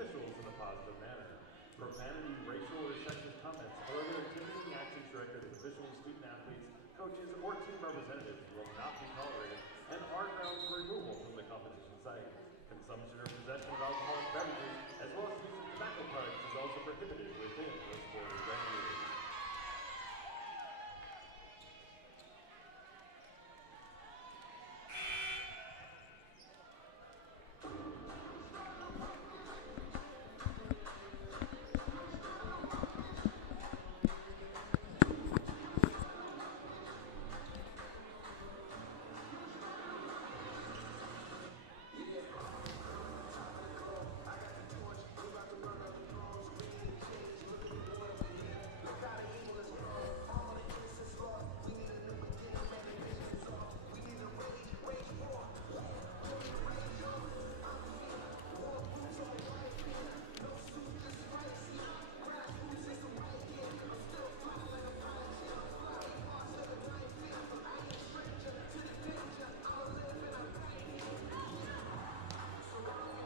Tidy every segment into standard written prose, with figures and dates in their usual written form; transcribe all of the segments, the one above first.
officials in a positive manner. Profanity, racial, or sexist comments or other intimidating actions directed at officials, student athletes, coaches, or team representatives will not be tolerated and are grounds for removal from the competition site. Consumption or possession of alcoholic beverages, as well as use of tobacco products, is also prohibited within the sporting venue.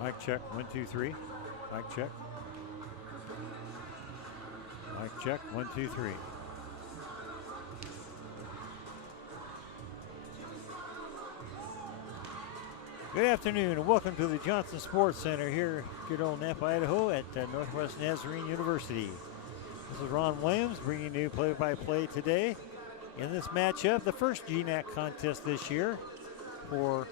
Mic check, 1, 2, 3. Mic check. Mic check, 1, 2, 3. Good afternoon and welcome to the Johnson Sports Center here in good old Nampa, Idaho at Northwest Nazarene University. This is Ron Williams bringing you play-by-play today in this matchup, the first GNAC contest this year for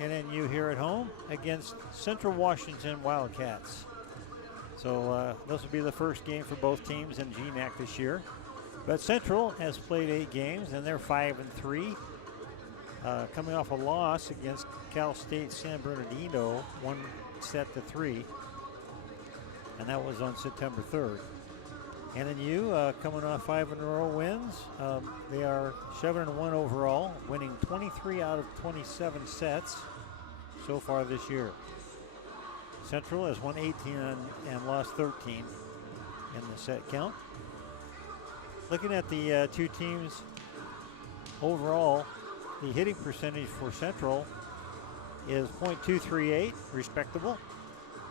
NNU here at home against Central Washington Wildcats. So this will be the first game for both teams in GNAC this year. But Central has played 8 games and they're 5-3. Coming off a loss against Cal State San Bernardino, 1-3, and that was on September 3rd. NNU coming off 5 in a row wins. They are 7-1 overall, winning 23 out of 27 sets so far this year. Central has won 18 and lost 13 in the set count. Looking at the two teams overall, the hitting percentage for Central is .238, respectable.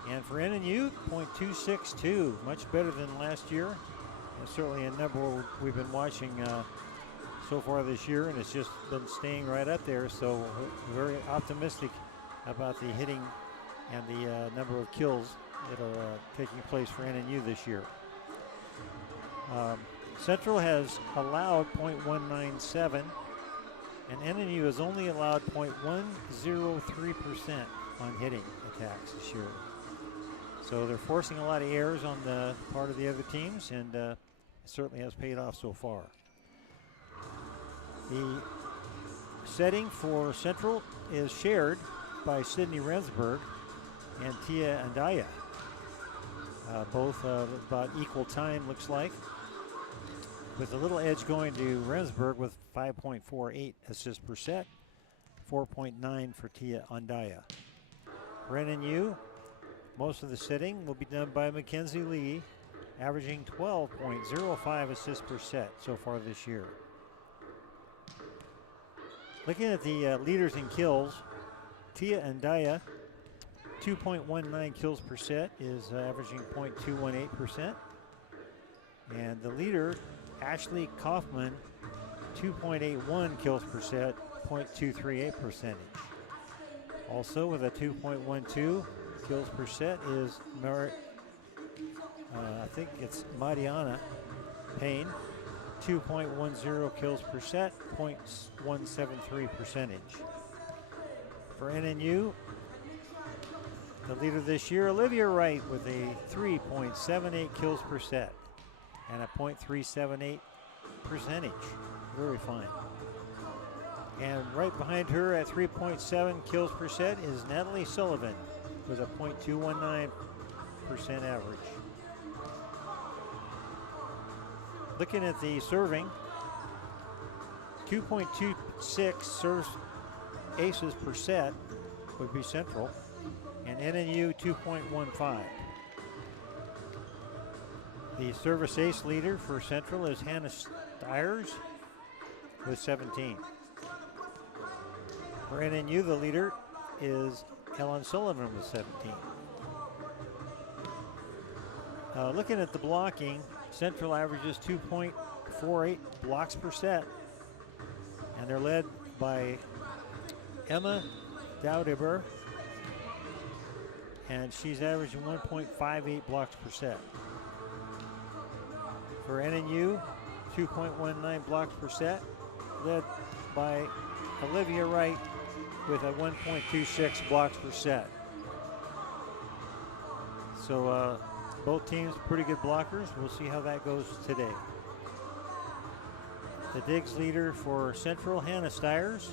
And for NNU, .262, much better than last year. And certainly a number we've been watching so far this year, and it's just been staying right up there. So we're very optimistic about the hitting and the number of kills that are taking place for NNU this year. Central has allowed .197, and NNU has only allowed .103% on hitting attacks this year. So they're forcing a lot of errors on the part of the other teams, and it certainly has paid off so far. The setting for Central is shared by Sydney Rensburg and Tia Andaya. Both about equal time, looks like, with a little edge going to Rensburg with 5.48 assists per set, 4.9 for Tia Andaya. For NNU, most of the setting will be done by Mackenzie Lee, averaging 12.05 assists per set so far this year. Looking at the leaders in kills, Tia Andaya, 2.19 kills per set, is averaging .218%. And the leader, Ashley Kaufman, 2.81 kills per set, .238 percentage. Also with a 2.12 kills per set is I think it's Mariana Payne, 2.10 kills per set, .173 percentage. For NNU, the leader this year, Olivia Wright, with a 3.78 kills per set and a .378 percentage. Very fine. And right behind her at 3.7 kills per set is Natalie Sullivan with a .219% average. Looking at the serving, 2.26 serves aces per set would be Central, and NNU 2.15. The service ace leader for Central is Hannah Stiers with 17. For NNU, the leader is Helen Sullivan with 17. Looking at the blocking, Central averages 2.48 blocks per set, and they're led by Emma Daudeber, and she's averaging 1.58 blocks per set. For NNU, 2.19 blocks per set, led by Olivia Wright with a 1.26 blocks per set. So both teams pretty good blockers. We'll see how that goes today. The digs leader for Central, Hannah Stiers,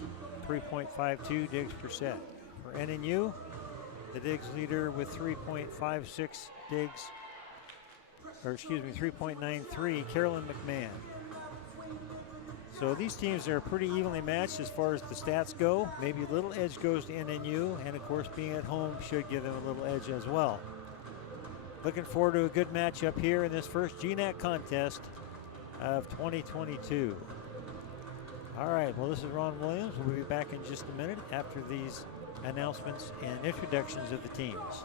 3.52 digs per set. For NNU, the digs leader with 3.56 digs, or excuse me, 3.93, Carolyn McMahon. So these teams are pretty evenly matched as far as the stats go. Maybe a little edge goes to NNU, and of course being at home should give them a little edge as well. Looking forward to a good matchup here in this first GNAC contest of 2022. All right, well, this is Ron Williams. We'll be back in just a minute after these announcements and introductions of the teams.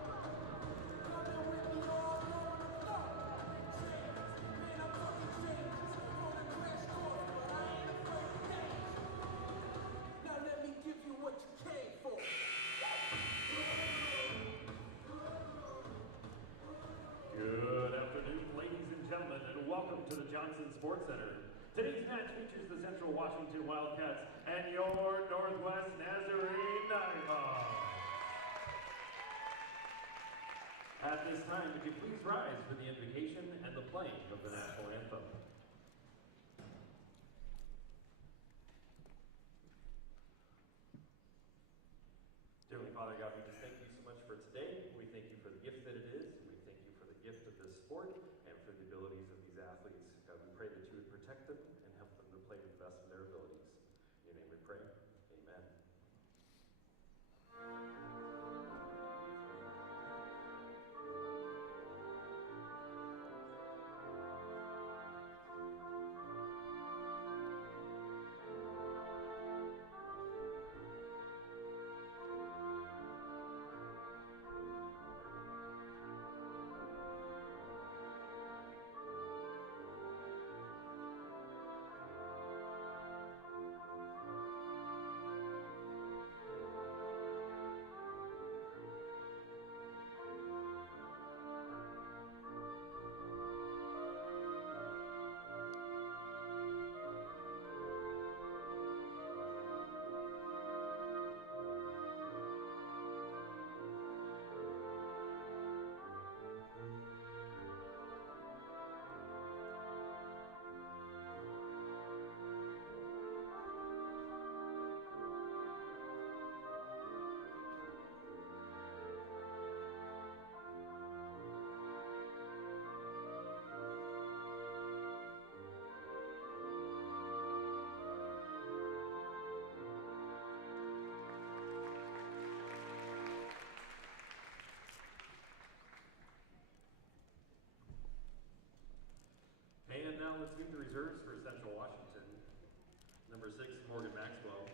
Good afternoon, ladies and gentlemen, and welcome to the Johnson Sports Center. Today's match features the Central Washington Wildcats and your Northwest Nazarene Nighthawks. At this time, would you please rise for the invocation and the playing of the national anthem? Dearly Father God, we just thank you so much for today. We thank you for the gift that it is. We thank you for the gift of this sport and for the abilities of these athletes. God, we pray that you would protect them and help them to play to the best of their abilities. In your name we pray. Amen. And now let's meet the reserves for Central Washington. Number 6, Morgan Maxwell.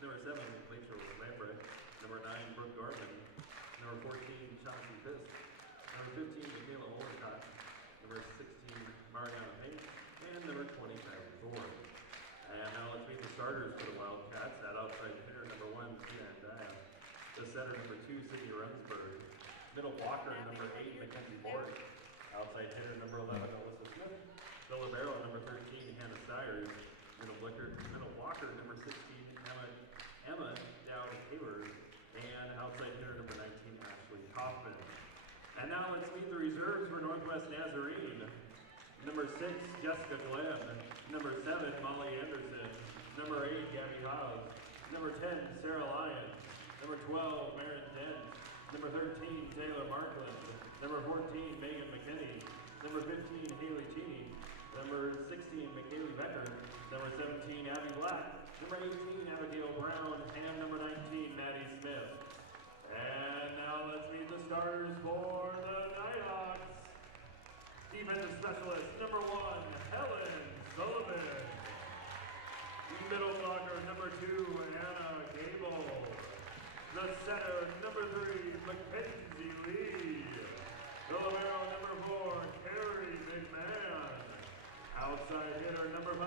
Number 7, Rachel Lambre. Number 9, Brooke Garvin. Number 14, Chauncey Fisk. Number 15, Michaela Orcott. Number 16, Mariana Payne. And number 20, Kylie Thorne. And now let's meet the starters for the Wildcats. At outside hitter, number 1, Tina Andaya. The setter, number 2, Sydney Runsberg. Middle blocker, number 8, Mackenzie Bork. Outside hitter, number 11, Alyssa Smith. Middle libero, number 13, Hannah Stiers. Middle blocker, number 16, Emma Dowd Hayward. And outside hitter, number 19, Ashley Kaufman. And now let's meet the reserves for Northwest Nazarene. Number 6, Jessica Glenn. Number 7, Molly Anderson. Number 8, Gabby Hobbs. Number 10, Sarah Lyon. Number 12, Maren Dent. Number 13, Taylor Markland. Number 14, Megan McKinney. Number 15, Haley Cheney. Number 16, McKaylee Becker. Number 17, Abby Black. Number 18, Abigail Brown. And number 19, Maddie Smith. And now let's meet the starters for the Nighthawks. Defensive specialist, number 1, Helen Sullivan. Middle blocker, number 2, Anna Gable. The setter, number 3, Mackenzie Lee. The libero, number 4, Carey McMahon. Outside hitter number 5,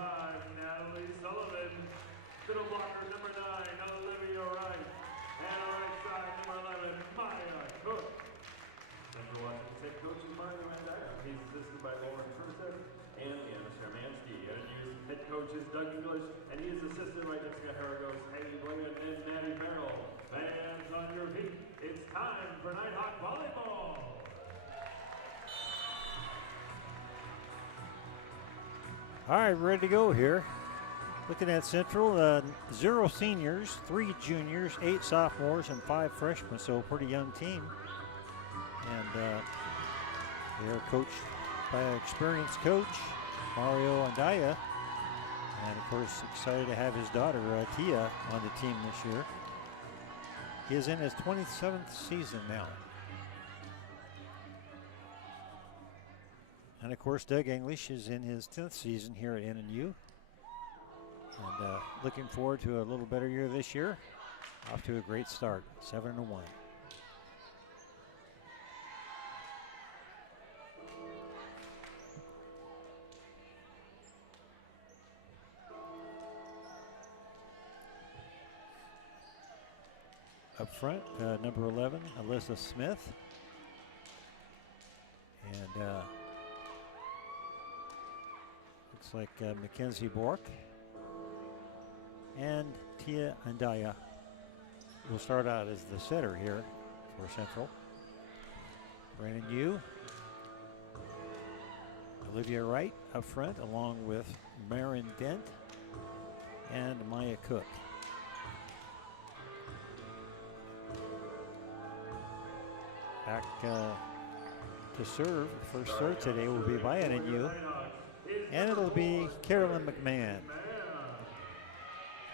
Natalie Sullivan. Middle blocker number 9, Olivia Wright. And right side number 11, Maya Cook. Central Washington head coach is Mario Andaya. He's assisted by Lauren Trusak and Anna Shermansky. NNU's head coach is Doug English, and he is assisted by Jessica Haragos, Heidi Williams, and Maddie Merrill. Fans on your feet, it's time for Nighthawk Volleyball. All right, ready to go here. Looking at Central, 0 seniors, 3 juniors, 8 sophomores, and 5 freshmen, so a pretty young team. And they are coached by an experienced coach, Mario Andaya. And of course, excited to have his daughter, Tia, on the team this year. He is in his 27th season now. And of course, Doug English is in his 10th season here at NNU. And looking forward to a little better year this year. Off to a great start, 7-1. Up front, number 11, Alyssa Smith. And looks like Mackenzie Bork. And Tia Andaya will start out as the setter here for Central. Brandon Yu. Olivia Wright up front, along with Marin Dent and Maya Cook. Back to serve. First serve today will be by NNU. And it'll be Carolyn McMahon.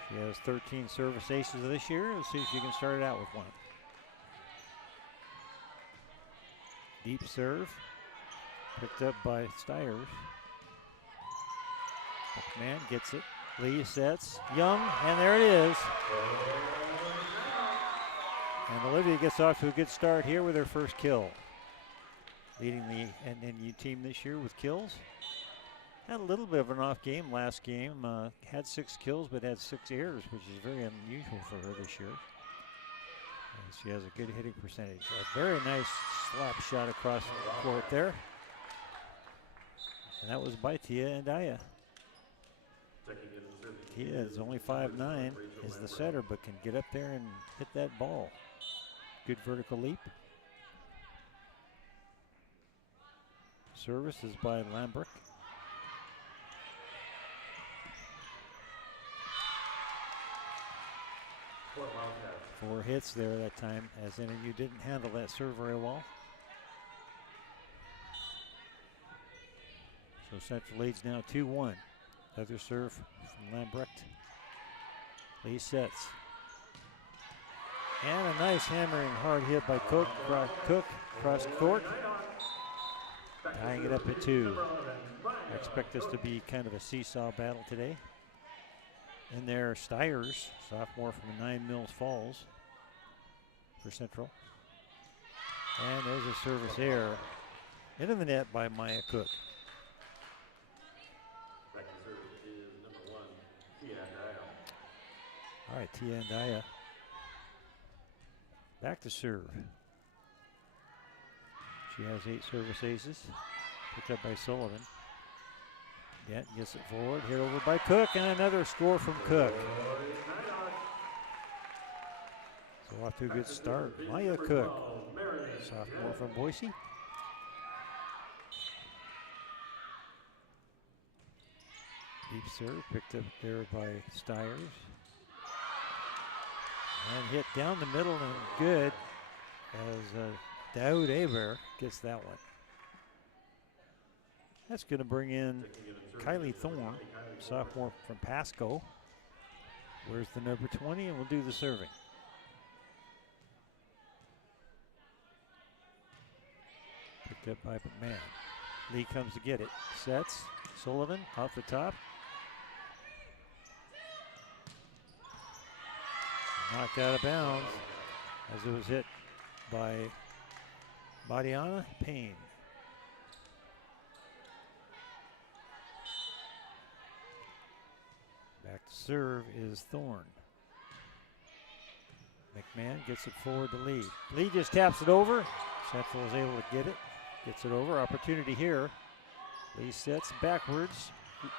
She has 13 service aces this year. Let's see if she can start it out with one. Deep serve. Picked up by Stiers. McMahon gets it. Lee sets. Young, and there it is. And Olivia gets off to a good start here with her first kill. Leading the NNU team this year with kills. Had a little bit of an off game last game. Had 6 kills, but had 6 errors, which is very unusual for her this year. And she has a good hitting percentage. A very nice slap shot across the court there. And that was by Tia Andaya. Tia is only 5'9", is the setter, but can get up there and hit that ball. Good vertical leap. Service is by Lambrick. 4 hits there that time, as NNU didn't handle that serve very well. So Central leads now 2-1. Another serve from Lambrecht. Lee sets. And a nice hammering hard hit by Cook across the court. Tying it up at 2. I expect this to be kind of a seesaw battle today. And there, Stiers, sophomore from 9 Mills Falls for Central. And there's a service error into the net by Maya Cook. Back to serve is number 1, Tia Andaya. All right, Tia Andaya. Back to serve. She has 8 service aces. Picked up by Sullivan. Dent gets it forward, hit over by Cook, and another score from Cook. So off to a good start. Maya Cook, sophomore from Boise. Deep serve, picked up there by Stiers. And hit down the middle and good as Daoud Aber gets that one. That's going to bring in Kylie Thorne, sophomore from Pasco. Where's the number 20? And we'll do the serving. Picked up by McMahon. Lee comes to get it. Sets. Sullivan off the top. Knocked out of bounds as it was hit by Mariana Payne. Serve is Thorne. McMahon gets it forward to Lee. Lee just taps it over. Central is able to get it. Gets it over. Opportunity here. Lee sets backwards.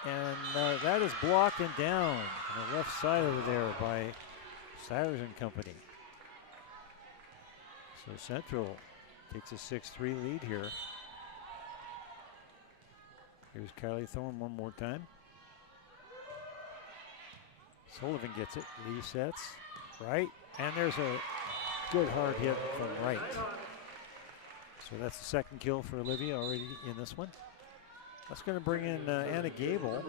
And that is blocked and down on the left side over there by Stires and company. So Central takes a 6-3 lead here. Here's Kylie Thorne one more time. Sullivan gets it. Lee sets. Right. And there's a good hard hit from right. So that's the second kill for Olivia already in this one. That's going to bring in Anna Gable.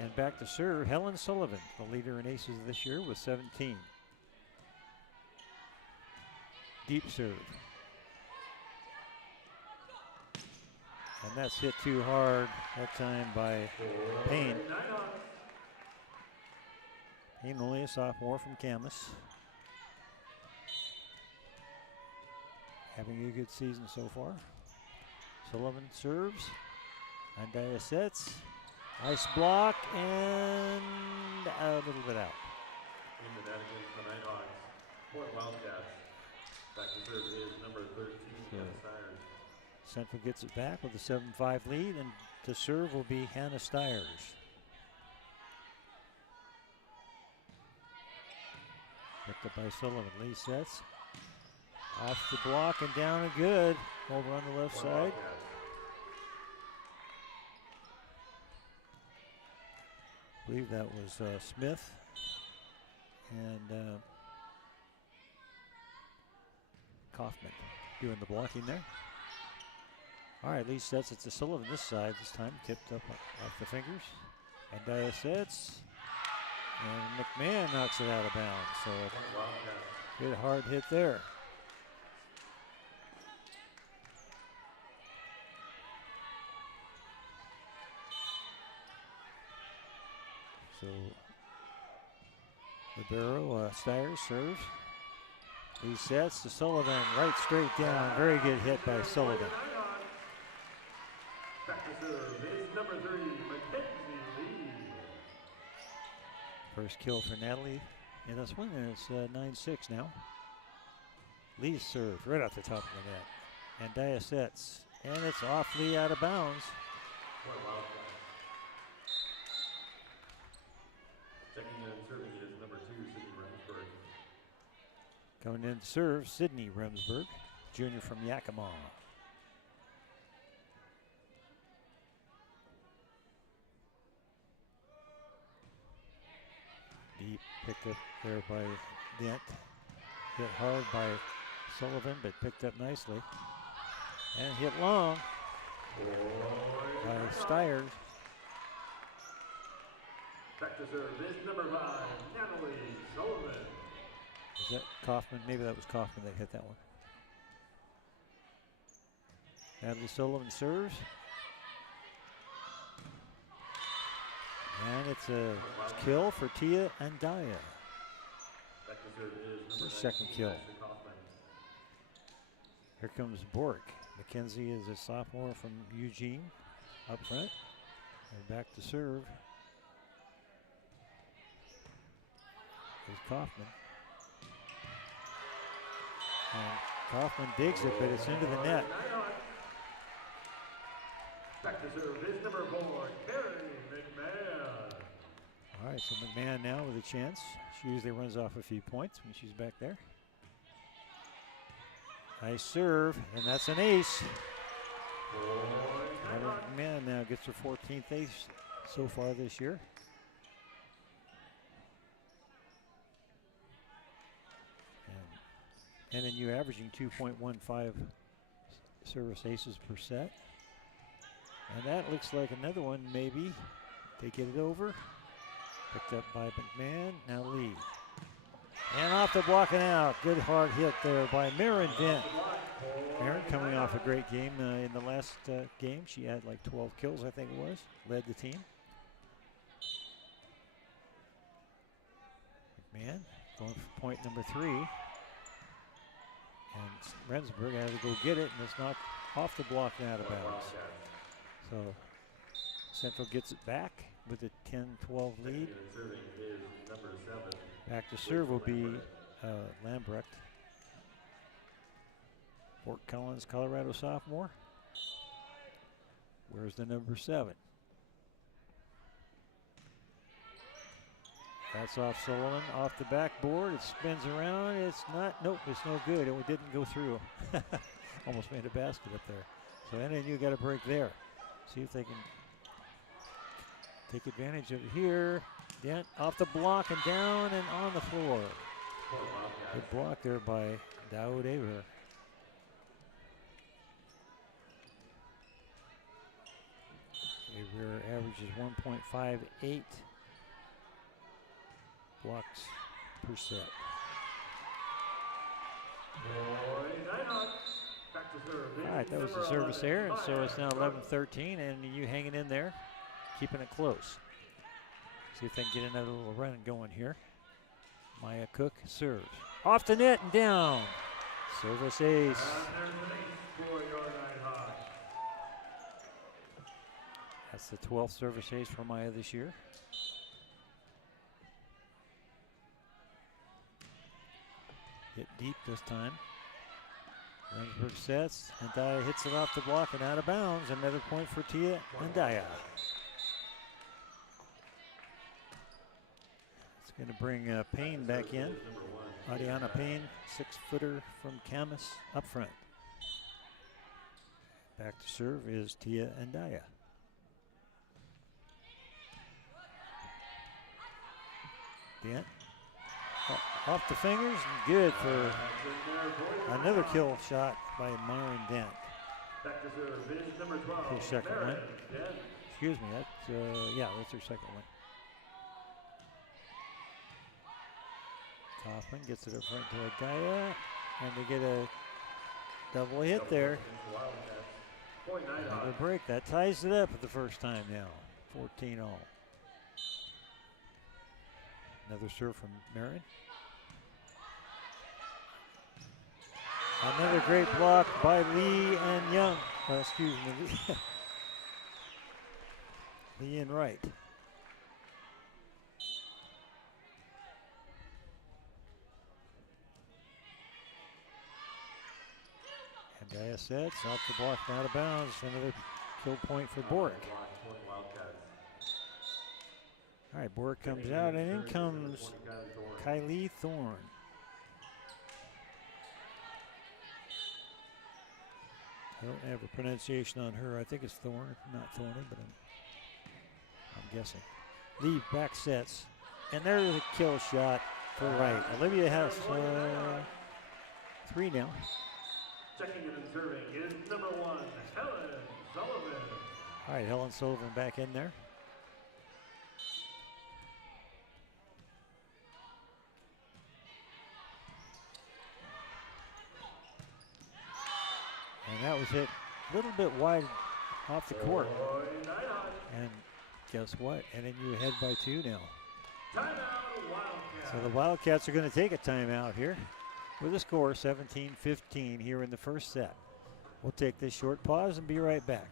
And back to serve, Helen Sullivan, the leader in aces this year with 17. Deep serve. And that's hit too hard that time by Payne. Payne only a sophomore from Camas. Having a good season so far. Sullivan serves. Andaya sets. Nice block and a little bit out. In the net against the Nighthawks. Fort Wildcats. Back to serve is number 13, Hannah Stires. Central gets it back with a 7-5 lead, and to serve will be Hannah Stires. Picked up by Sullivan. Lee sets. Off the block and down and good. Over on the left side. I believe that was Smith and Kaufman doing the blocking there. All right, Lee sets it to Sullivan this side this time. Tipped up off the fingers. And Dia sets. And McMahon knocks it out of bounds. So a good hard hit there. So Libero, Stires serves. He sets to Sullivan, right straight down. Very good hit by Sullivan. Back to serve is number 3, Mackenzie Lee. First kill for Natalie in this one, and it's 9-6 now. Lee serves right off the top of the net. And Dia sets, and it's off Lee out of bounds. Checking in and serving is number 2, Sydney Remsburg. Coming in to serve, Sydney Remsburg, junior from Yakima. Deep picked up there by Dent. Hit hard by Sullivan, but picked up nicely. And hit long by Stires. Back to serve is number 5, Natalie Sullivan. Is that Kaufman? Maybe that was Kaufman that hit that one. Natalie Sullivan serves. And it's a kill for Tia and Dia. Back to serve is number Second 19, kill. Ashley Kaufman. Here comes Bork. Mackenzie is a sophomore from Eugene up front. And back to serve is Kaufman. And Kaufman digs it, but it's into the net. Back to serve is number 4, Carrie McMahon. All right, so McMahon now with a chance. She usually runs off a few points when she's back there. Nice serve, and that's an ace. McMahon now gets her 14th ace so far this year. And NNU averaging 2.15 service aces per set. And that looks like another one, maybe. They get it over. Picked up by McMahon, now Lee. And off the block and out. Good hard hit there by Marin Dent. Marin coming off a great game in the last game. She had like 12 kills, I think it was. Led the team. McMahon going for point number 3. And Remsburg had to go get it, and it's knocked off the block and out of bounds. So Central gets it back. with a 10-12 lead. Serving is number 7. Back to serve will be Lambrecht. Fort Collins, Colorado sophomore. Where's the number 7? That's off Sullivan, off the backboard. It spins around. It's not, nope, it's no good. It didn't go through. Almost made a basket up there. So NNU got a break there. See if they can take advantage of it here. Dent off the block and down and on the floor. Good block there by Daoud Aver. Aver averages 1.58 blocks per set. All right, that was the service there, and so it's now 11-13, and you hanging in there, keeping it close. See if they can get another little run going here. Maya Cook serves. Off the net and down. Service ace. That's the 12th service ace for Maya this year. Hit deep this time. Rensburg sets, and Daya hits it off the block and out of bounds. Another point for Tia and Daya. It's going to bring Payne back in. Adiana Payne, 6-footer from Camas up front. Back to serve is Tia and Daya. Dent. Off the fingers, and good for another kill shot by Myron Dent. Her second one. Excuse me, that's her second one. Kaufman gets it up front to Agaya, and they get a double hit there. Another break, that ties it up for the first time now, 14-all. Another serve from Marin. Another great block by Lee and Young. Excuse me, Lee and Wright. And Daya sets off the block and out of bounds. Another kill point for Boric. All right, Boric comes out, and in comes Kylie Thorne. I don't have a pronunciation on her. I think it's Thorne, not Thorny, but I'm guessing. Lee back sets, and there's a kill shot for Wright. Olivia has 3 now. Checking in and serving is number 1, Helen Sullivan. All right, Helen Sullivan back in there. And that was hit a little bit wide off the court. And guess what? NNU ahead by 2 now. So the Wildcats are going to take a timeout here with a score 17-15 here in the first set. We'll take this short pause and be right back.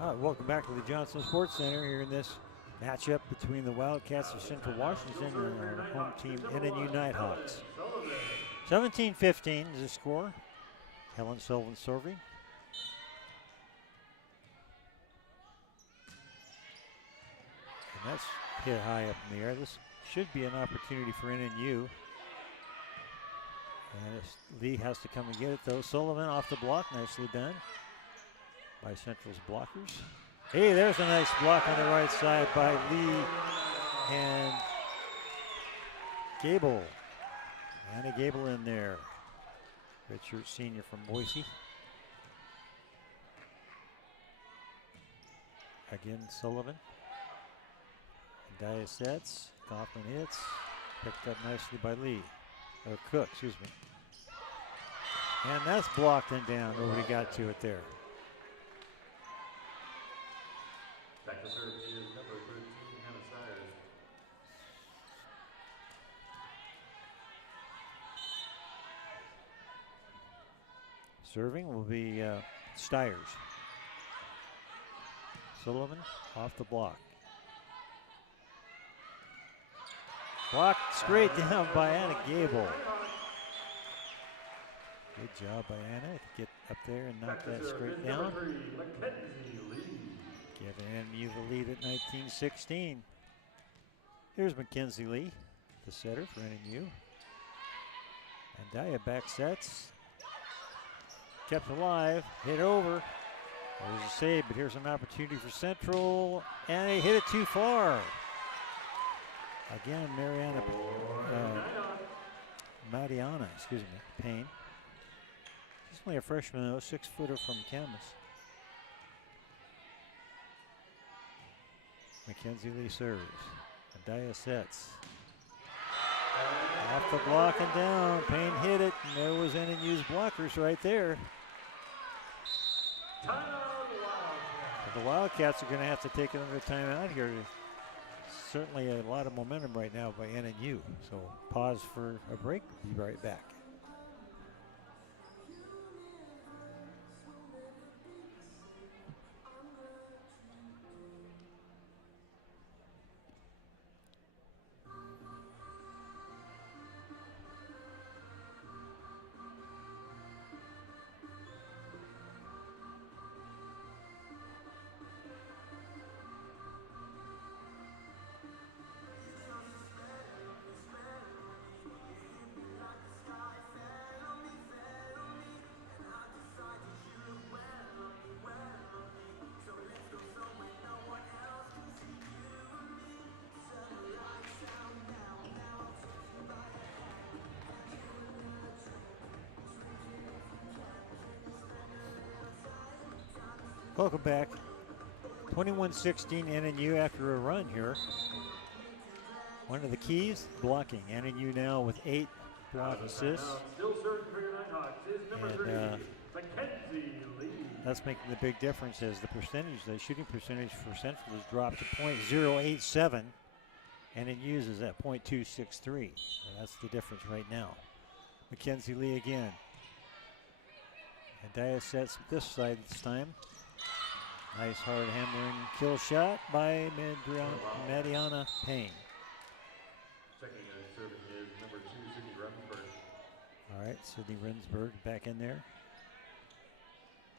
All right, welcome back to the Johnson Sports Center here in this matchup between the Wildcats of Central Washington and our home team, NNU Nighthawks. 17-15 is the score. Helen Sullivan serving. And that's hit high up in the air. This should be an opportunity for NNU. And Lee has to come and get it though. Sullivan off the block, nicely done by Central's blockers. Hey, there's a nice block on the right side by Lee and Gable. Anna Gable in there. Redshirt senior from Boise. Again, Sullivan. Dia sets. Kaufman hits. Picked up nicely by Lee. Or Cook, excuse me. And that's blocked and down. Nobody got to it there. Back to serve is number 13, Hannah Stiers. Serving will be Stiers. Sullivan off the block. Blocked straight down by Anna Gable. Good job by Anna to get up there and knock that straight down. Giving NNU the lead at 19-16. Here's Mackenzie Lee, the setter for NNU. And Dia back sets. Kept alive, hit over. There's a save, but here's an opportunity for Central, and they hit it too far. Again, Mariana, Payne. She's only a freshman though, 6-footer from Camas. Mackenzie Lee serves, and Dia sets. Off the block and down, Payne hit it, and there was NNU's blockers right there. The Wildcats are going to have to take another timeout here. Certainly a lot of momentum right now by NNU. So pause for a break. Be right back. Welcome back. 21-16 NNU after a run here. One of the keys, blocking. NNU now with 8 block assists. And that's making the big difference as the percentage, the shooting percentage for Central has dropped to .087. NNU's is at .263. That's the difference right now. Mackenzie Lee again. And Dia sets this side this time. Nice hard hammering kill shot by Mariana Payne. Checking and serving is number 2, Sydney Remsburg. All right, Sydney Remsburg back in there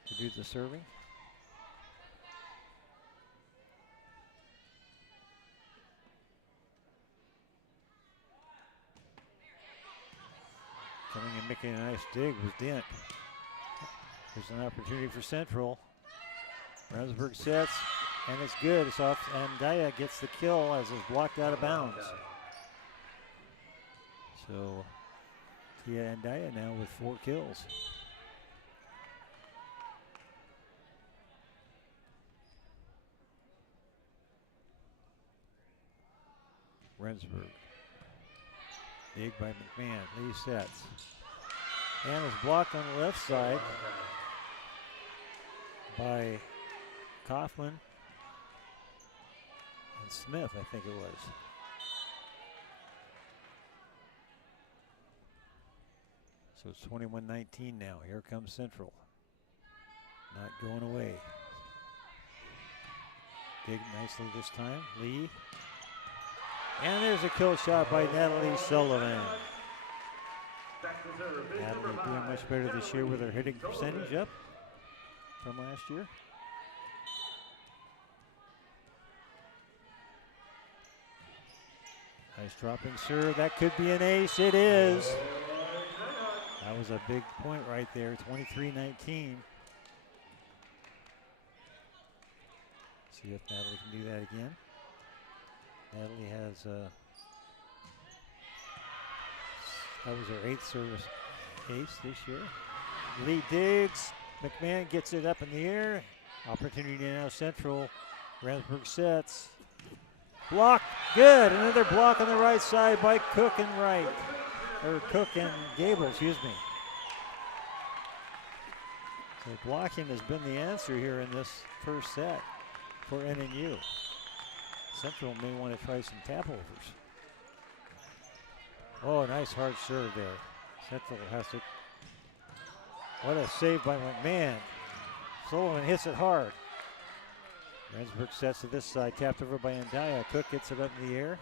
to do the serving. Coming and making a nice dig was Dent. There's an opportunity for Central. Remsburg sets, and it's good. It's off, and Dia gets the kill as it's blocked out of bounds. So, Tia and Dia now with 4 kills. Remsburg. Dig by McMahon. Lee sets. And is blocked on the left side by Kaufman and Smith, I think it was. So it's 21-19 now. Here comes Central. Not going away. Dig nicely this time. Lee. And there's a kill shot by Natalie Sullivan. Natalie doing much better this year with her hitting percentage up from last year. Nice dropping serve. That could be an ace. It is. That was a big point right there, 23-19. See if Natalie can do that again. Natalie has, that was her 8th service ace this year. Lee digs, McMahon gets it up in the air. Opportunity now Central. Ramsburg sets. Block, good. Another block on the right side by Cook and Wright. Or Cook and Gable, excuse me. So blocking has been the answer here in this first set for NNU. Central may want to try some tap overs. Oh, nice hard serve there. Central has to. What a save by McMahon. Sullivan hits it hard. Ramsburg sets to this side, tapped over by Andaya. Cook gets it up in the air.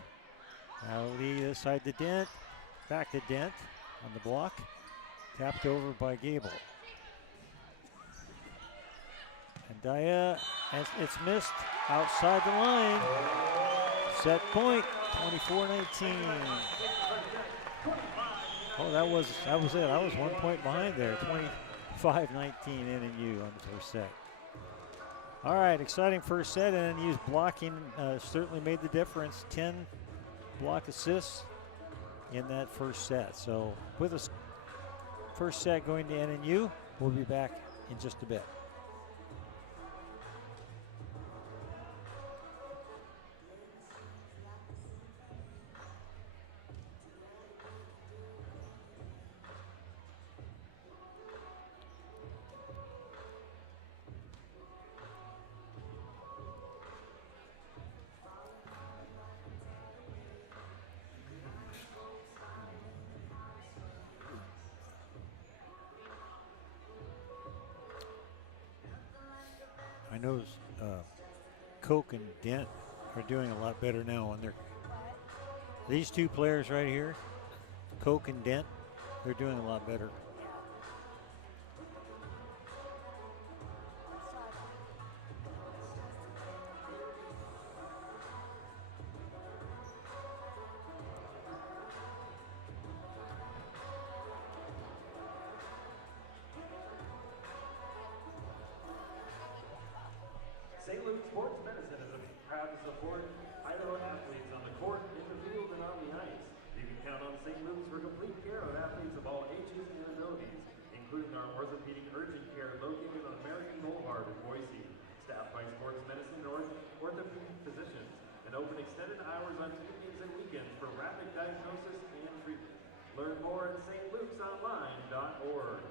Now Lee this side to Dent. Back to Dent on the block. Tapped over by Gable. Andaya, it's missed outside the line. Set point, 24-19. Oh, that was it. I was 1 point behind there. 25-19 NNU on the first set. All right, exciting first set. NNU's blocking certainly made the difference. 10 block assists in that first set. So with the first set going to NNU, we'll be back in just a bit. I know Coke and Dent are doing a lot better now. And these two players right here, Coke and Dent, they're doing a lot better. St. Luke's Sports Medicine is proud to support Idaho athletes on the court, in the field, and on the ice. You can count on St. Luke's for complete care of athletes of all ages and abilities, including our orthopedic urgent care located on American Boulevard in Boise, staffed by sports medicine and orthopedic physicians, and open extended hours on evenings and weekends for rapid diagnosis and treatment. Learn more at stlukesonline.org.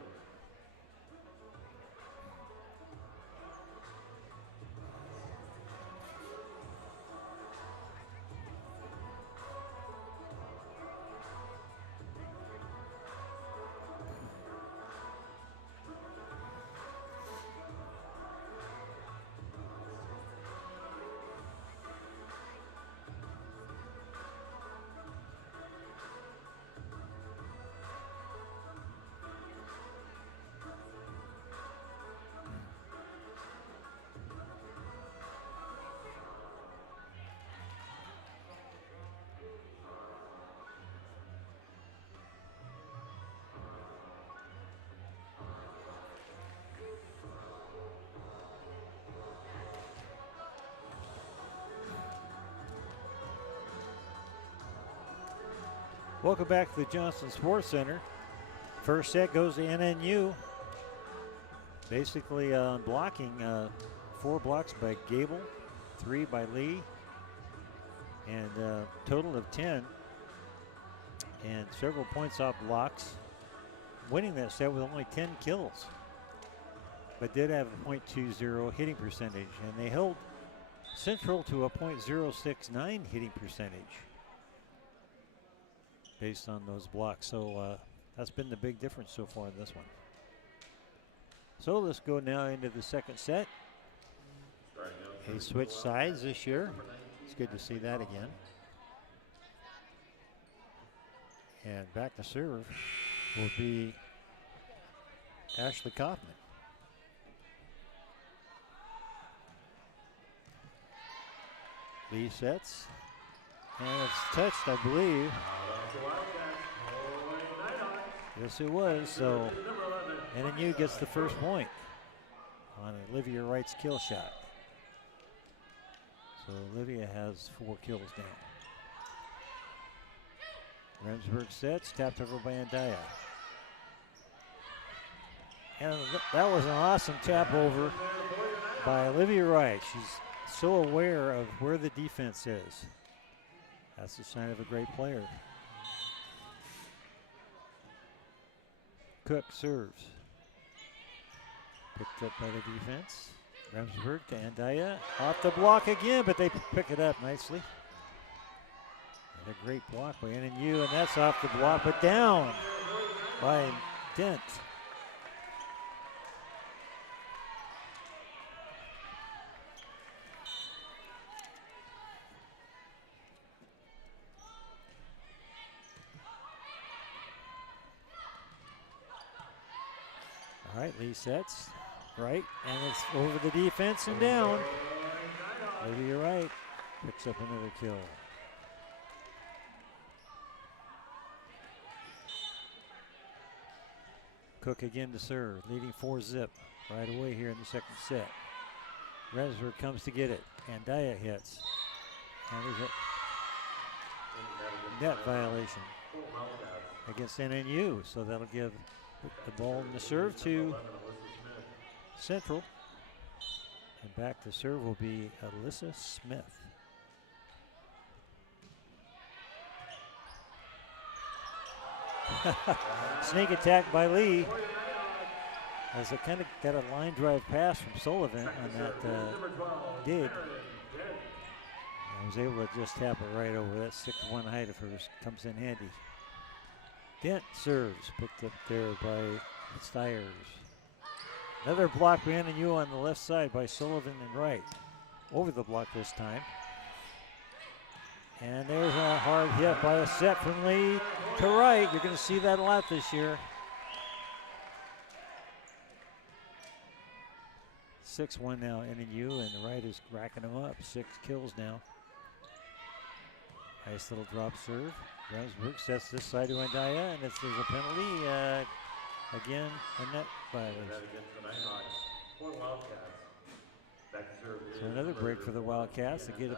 Welcome back to the Johnson Sports Center. First set goes to NNU. Basically blocking 4 blocks by Gable, 3 by Lee, and total of 10. And several points off blocks. Winning that set with only 10 kills. But did have a .20 hitting percentage. And they held Central to a .069 hitting percentage based on those blocks. So that's been the big difference so far in this one. So let's go now into the second set. They switched sides this year. It's good to see that again. And back to serve will be Ashley Kaufman. Lee sets. And it's touched, I believe. Yes, it was. So NNU gets the first point on Olivia Wright's kill shot. So Olivia has 4 kills now. Remsburg sets, tapped over by Andaya. And that was an awesome tap over by Olivia Wright. She's so aware of where the defense is. That's a sign of a great player. Cook serves. Picked up by the defense. Remsburg to Andaya. Off the block again, but they pick it up nicely. And a great block by NNU, and that's off the block, but down by Dent. All right, Lee sets. Right, and it's over the defense and down. Maybe you're right. Picks up another kill. Cook again to serve, leading 4-zip right away here in the second set. Remsburg comes to get it, and Daya hits. And there's a net violation against NNU, so that'll give the ball and the serve to Central. And back to serve will be Alyssa Smith. Sneak attack by Lee. As it kind of got a line drive pass from Sullivan on that dig. I was able to just tap it right over. That 6'1" height of hers comes in handy. Dent serves, picked up there by Stiers. Another block by NNU on the left side by Sullivan and Wright. Over the block this time. And there's a hard hit by a set from Lee to Wright. You're going to see that a lot this year. 6-1 now NNU, and Wright is racking them up. 6 kills now. Nice little drop serve. Remsburg sets this side to Andaya, and there's a penalty. Again, a net violation. So another break for the Wildcats. They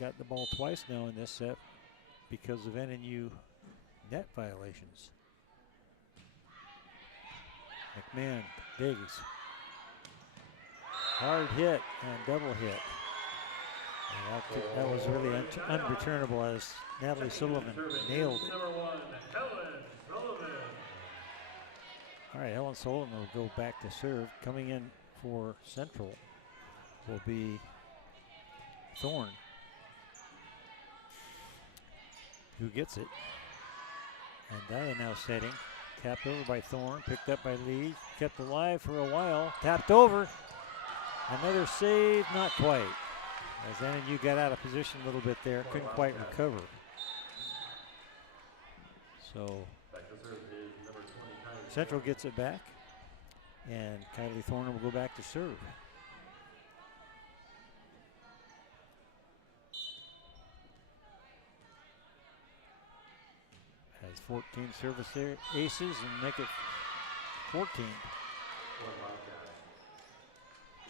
got the ball twice now in this set because of NNU net violations. McMahon digs. Hard hit and double hit. And that was really unreturnable as Natalie Sullivan nailed it. All right, Helen Sullivan will go back to serve. Coming in for Central will be Thorne, who gets it. And Daya now setting. Tapped over by Thorne, picked up by Lee, kept alive for a while, tapped over. Another save, not quite. As NNU got out of position a little bit there, couldn't quite recover. So Central gets it back, and Kylie Thorne will go back to serve. Has 14 service aces and make it 14.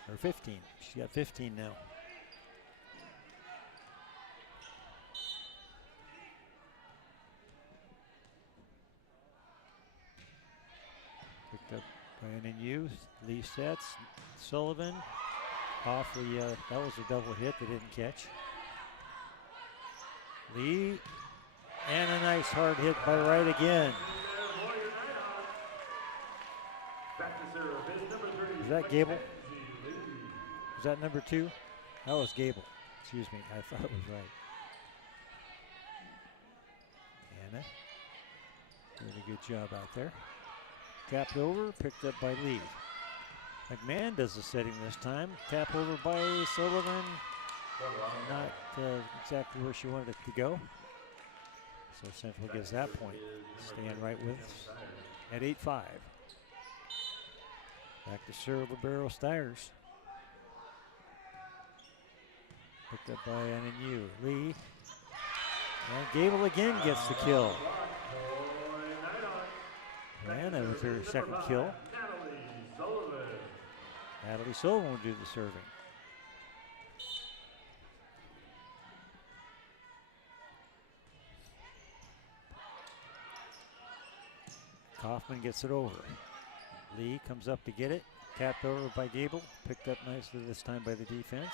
Or 15. She got 15 now. Picked up by NNU. Lee sets. Sullivan off the, that was a double hit they didn't catch. Lee, and a nice hard hit by Wright again. Is that Gable? Is that number 2? That was Gable. Excuse me, I thought it was Wright. Anna doing a good job out there. Tapped over, picked up by Lee. McMahon does the setting this time. Tap over by Sullivan. Not exactly where she wanted it to go. So Central gets that point. Staying right with us at 8-5. Back to serve Libero Stiers. Picked up by NNU. Lee. And Gable again gets the kill. Anna with her second kill. Natalie Sullivan will do the serving. Kaufman gets it over. Lee comes up to get it. Tapped over by Gable. Picked up nicely this time by the defense.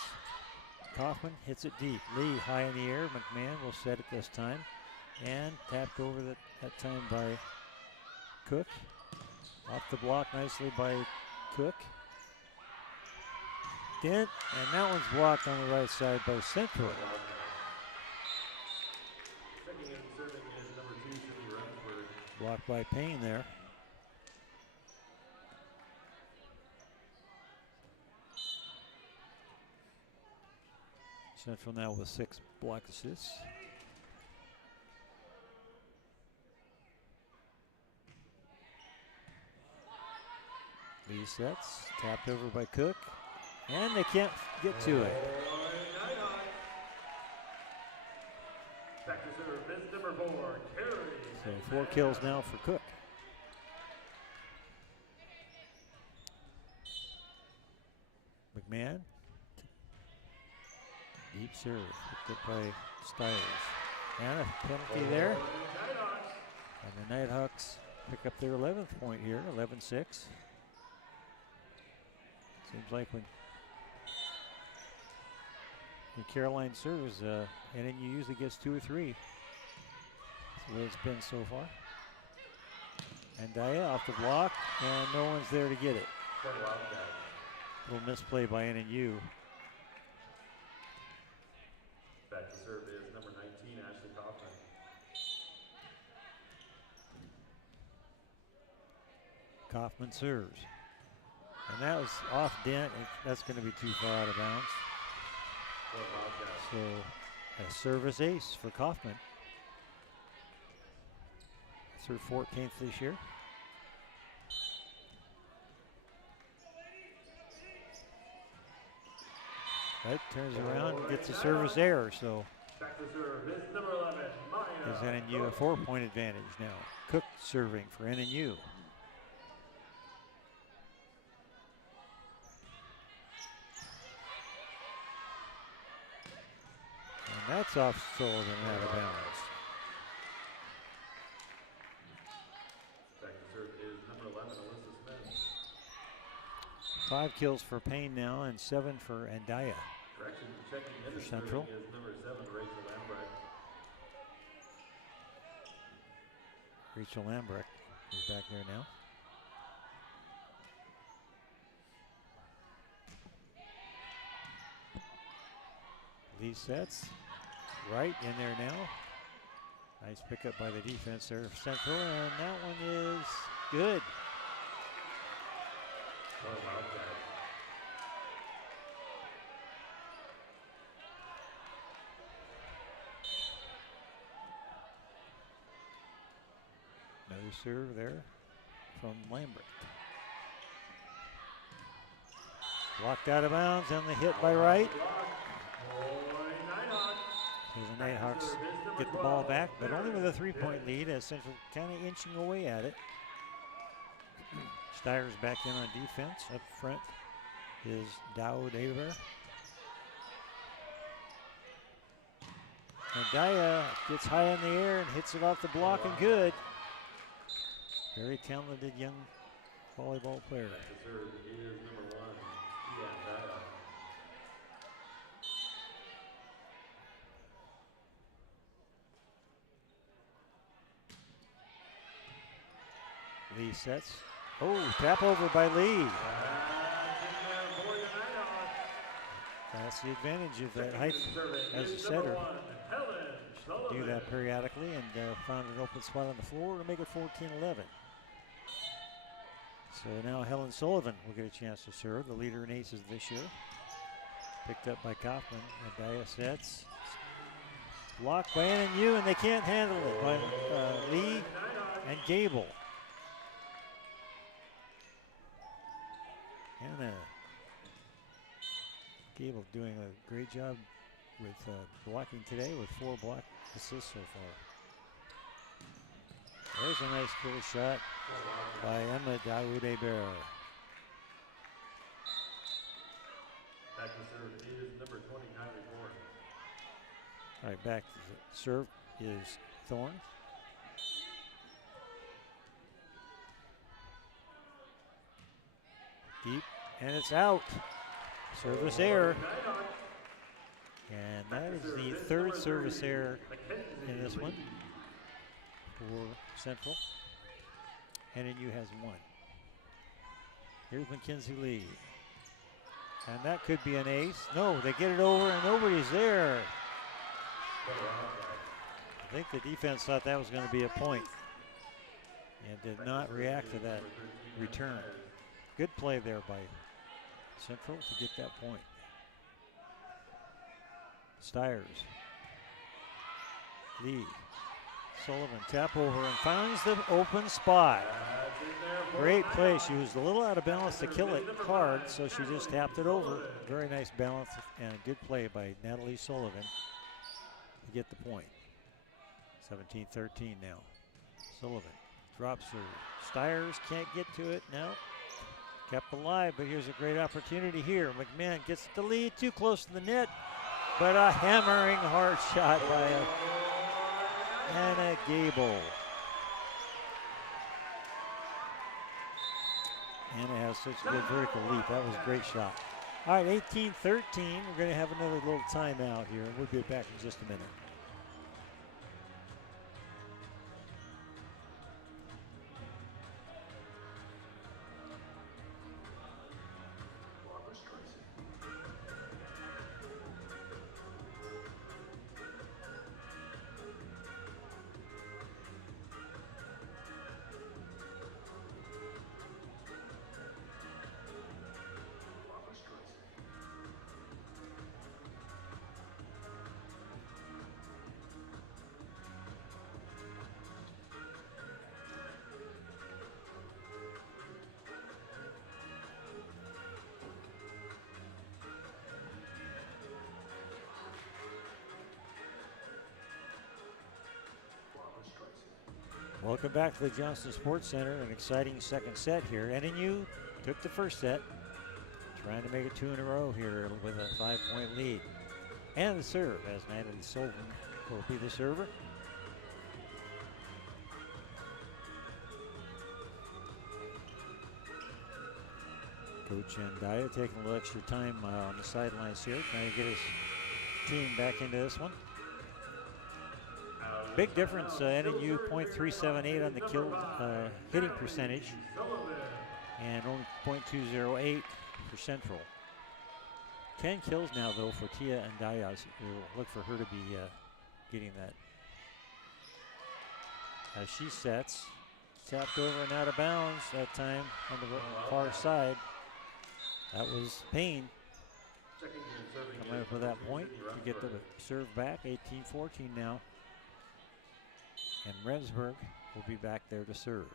Kaufman hits it deep. Lee high in the air. McMahon will set it this time. And tapped over that time by Cook. Off the block nicely by Cook. Dent, and that one's blocked on the right side by Central. Blocked by Payne there. Central now with 6 block assists. Lee sets, tapped over by Cook, and they can't get to it. Back to serve is number 4, Carey. So 4 kills now for Cook. McMahon. Deep serve, picked up by Stiles. And a penalty there. And the Nighthawks pick up their 11th point here, 11-6. Seems like when Caroline serves, NNU usually gets 2 or 3. That's the way it's been so far. And Daya off the block, and no one's there to get it. Little misplay by NNU. Back to serve is number 19, Ashley Kaufman. Kaufman serves. And that was off Dent. That's going to be too far out of bounds. So a service ace for Kaufman. It's her 14th this year. Right, turns around, gets a service error, so gives NNU a 4-point advantage now. Cook serving for NNU. And that's off Sullivan out of bounds. Back to serve is number 11, Alyssa Smith. 5 kills for Payne now and 7 for Andaya. Correction, checking in the Central. is number 7, Rachel Lambrecht. Rachel Lambrecht is back there now. Lee sets. Right in there now. Nice pickup by the defense there for Central, and that one is good. What about that? Another serve there from Lambert. Blocked out of bounds and the hit by Wright. So the Nighthawks get the ball back, but only with a 3-point lead as Central kind of inching away at it. Steyer's back in on defense. Up front is Daoud Aber. And Daya gets high in the air and hits it off the block and good. Very talented young volleyball player. The serve is number 1, Daya. Lee sets. Oh, tap over by Lee. That's the advantage of that height as a setter. Do that periodically and found an open spot on the floor to make it 14-11. So now Helen Sullivan will get a chance to serve, the leader in aces this year. Picked up by Kaufman. Adaya sets. Blocked by NNU, and they can't handle it by Lee and Gable. Hannah Gable doing a great job with blocking today with 4 block assists so far. There's a nice kill shot by Emma Dawood Bear. Back to serve is number 20, Kylie Moore. All right, back to the serve is Thorne. Deep, and it's out. Service error. And that is the third service error in this one for Central. NNU has one. Here's Mackenzie Lee. And that could be an ace. No, they get it over and nobody's there. I think the defense thought that was going to be a point and did not react to that return. Good play there by Central to get that point. Stiers. Lee. Sullivan tap over and finds the open spot. Great play. She was a little out of balance to kill it hard, so she just tapped it over. Very nice balance and a good play by Natalie Sullivan to get the point. 17-13 now. Sullivan drops her. Stiers can't get to it now. Kept alive, but here's a great opportunity here. McMahon gets the lead, too close to the net, but a hammering hard shot by Anna Gable. Anna has such a good vertical leap. That was a great shot. All right, 18-13. We're going to have another little timeout here. We'll be back in just a minute. Welcome back to the Johnson Sports Center. An exciting second set here. NNU took the first set, trying to make it two in a row here with a 5-point lead. And the serve, as Natalie Sullivan will be the server. Coach Andaya taking a little extra time on the sidelines here, trying to get his team back into this one. Big difference, NNU .378 on the kill hitting percentage and only .208 for Central. 10 kills now though for Tia Andayas. We'll look for her to be getting that. As she sets, tapped over and out of bounds that time on the far side. That was Payne coming up with that point to get the serve back. 18-14 now. And Remsburg will be back there to serve.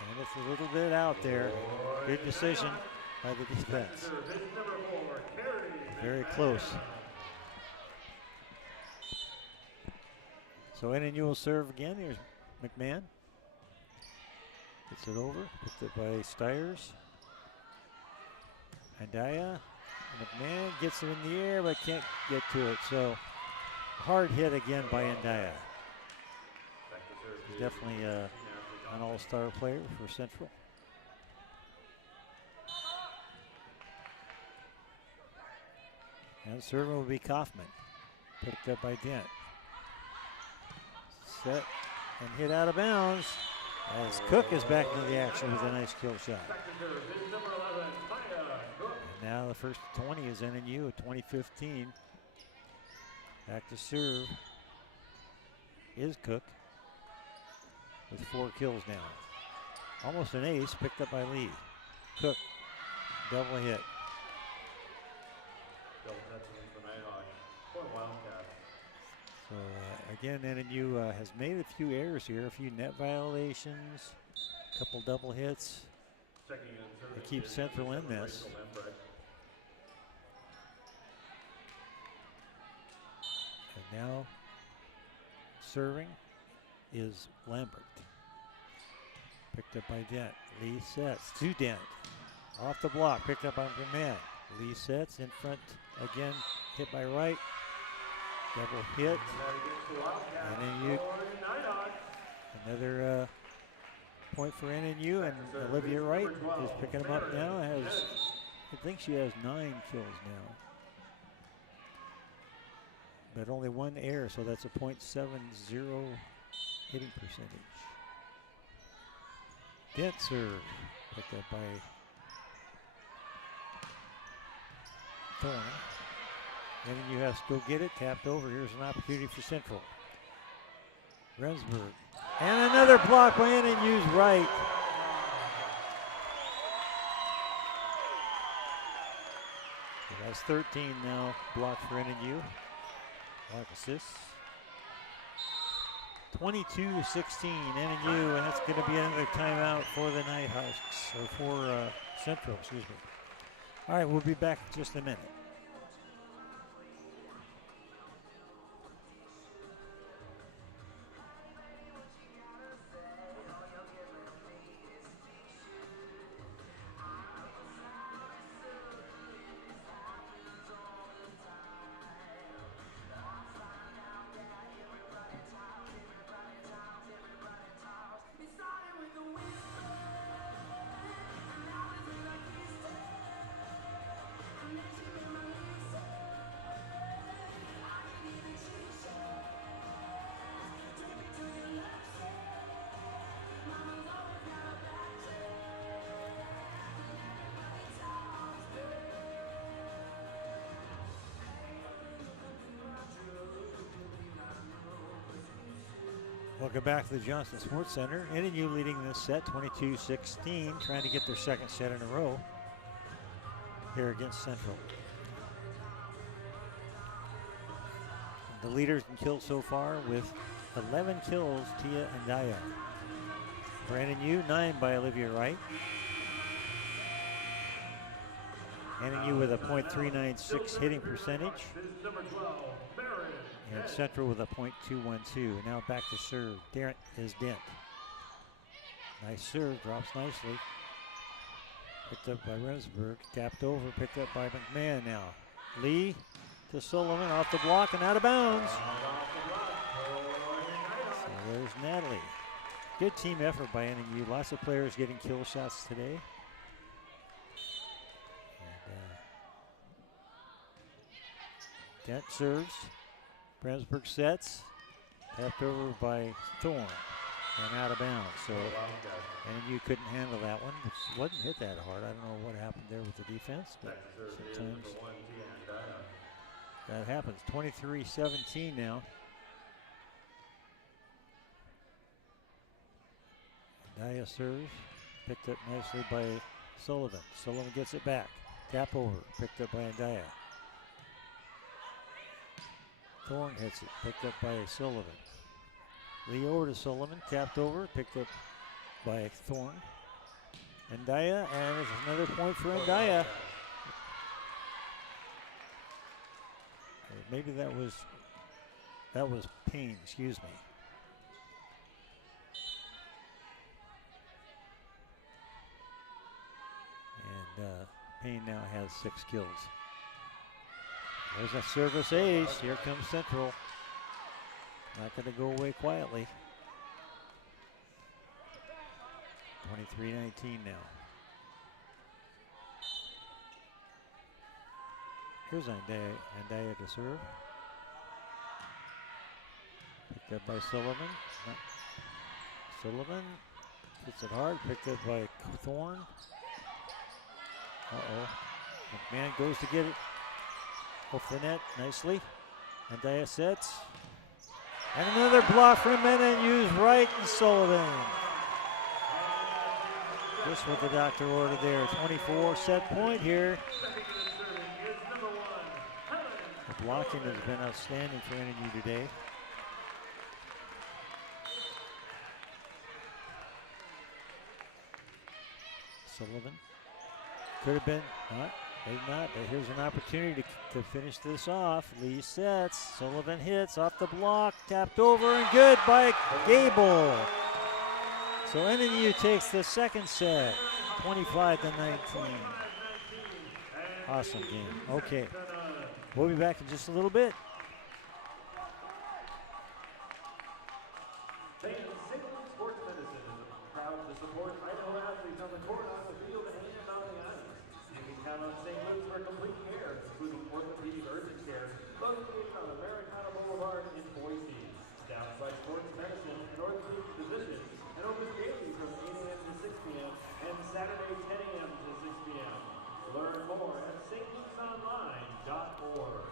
And it's a little bit out there. Good decision by the defense. Very close. So NNU will serve again. Here's McMahon. Gets it over. Puts it by Stiers. Andaya. McMahon gets it in the air but can't get to it. So hard hit again by Andaya. He's definitely an all-star player for Central. And serving will be Kaufman. Picked up by Dent. Set and hit out of bounds as Cook is back into the action with a nice kill shot. And now the first 20 is NNU at 2015. Back to serve is Cook with 4 kills now. Almost an ace picked up by Lee. Cook, double hit. So again, NNU has made a few errors here, a few net violations, a couple double hits. They keep Central in this. Now serving is Lambert. Picked up by Dent. Lee sets to Dent. Off the block, picked up by McMahon. Lee sets in front again, hit by Wright. Double hit. NNU. Another point for NNU, and Olivia Wright is picking them up now. I think she has 9 kills now. But only 1 error, so that's a .70 hitting percentage. Dent serve, picked up by Thorne. NNU has to go get it, tapped over. Here's an opportunity for Central. Remsburg. And another block by NNU's Right. That's 13 now blocked for NNU. Block assists. 22-16 NNU, and that's going to be another timeout for the Nighthawks, or for Central, excuse me. All right, we'll be back in just a minute. Welcome back to the Johnson Sports Center. NNU leading this set 22-16, trying to get their second set in a row here against Central. The leaders in kills so far with 11 kills, Tia and Daya. For NNU, 9 by Olivia Wright. NNU with a .396 hitting percentage. And Central with a .212. Now back to serve. Dent is Dent. Nice serve, drops nicely. Picked up by Remsburg, tapped over, picked up by McMahon now. Lee to Sullivan, off the block and out of bounds. So there's Natalie. Good team effort by NNU. Lots of players getting kill shots today. And, Dent serves. Remsburg sets, tapped over by Thorne and out of bounds. So NNU couldn't handle that one. It wasn't hit that hard. I don't know what happened there with the defense, but sometimes that happens. 23-17 now. Daya serves, picked up nicely by Sullivan. Sullivan gets it back. Tap over, picked up by Daya. Thorne hits it, picked up by Sullivan. Lee over to Sullivan, tapped over, picked up by Thorne. Ndaya, and there's another point for Ndaya. Maybe that was Payne, excuse me. And Payne now has 6 kills. There's a service ace. Here comes Central. Not going to go away quietly. 23-19 now. Here's Ndaya to serve. Picked up by Sullivan. Sullivan hits it hard. Picked up by Thorne. McMahon goes to get it. Off the net nicely. Ndaya sets. And another block from NNU's Right and Sullivan. Just what the doctor ordered there. 24 set point here. The blocking has been outstanding for NNU today. Sullivan. Could have been, not. Maybe not, but here's an opportunity to finish this off. Lee sets, Sullivan hits off the block, tapped over and good by Gable. So NNU takes the second set, 25-19. Awesome game. Okay, we'll be back in just a little bit. Sports Medicine is proud to support Idaho athletes on the court, on the field, and on the ice. You can count on St. Luke's for complete care, including orthopedic urgent care, located on Americana Boulevard in Boise. Staffed by sports medicine and orthopedic physicians, and open daily from 8 a.m. to 6 p.m. and Saturday 10 a.m. to 6 p.m. Learn more at stlukesonline.org.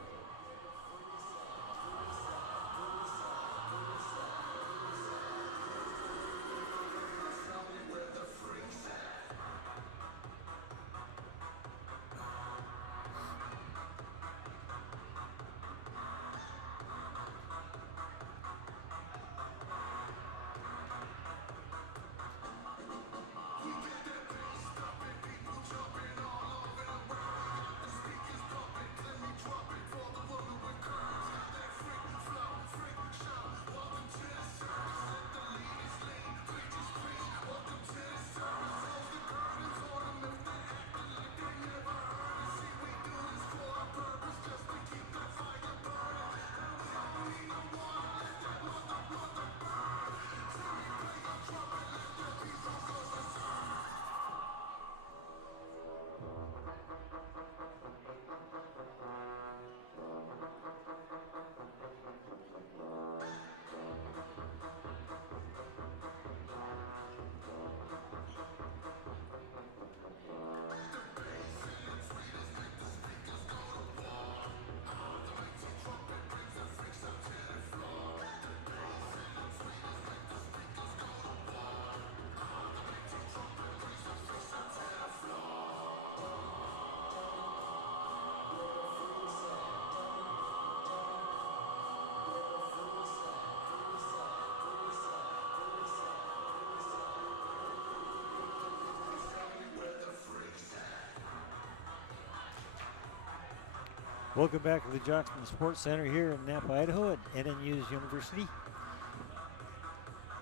Welcome back to the Jocksman Sports Center here in Napa, Idaho at NNU's University.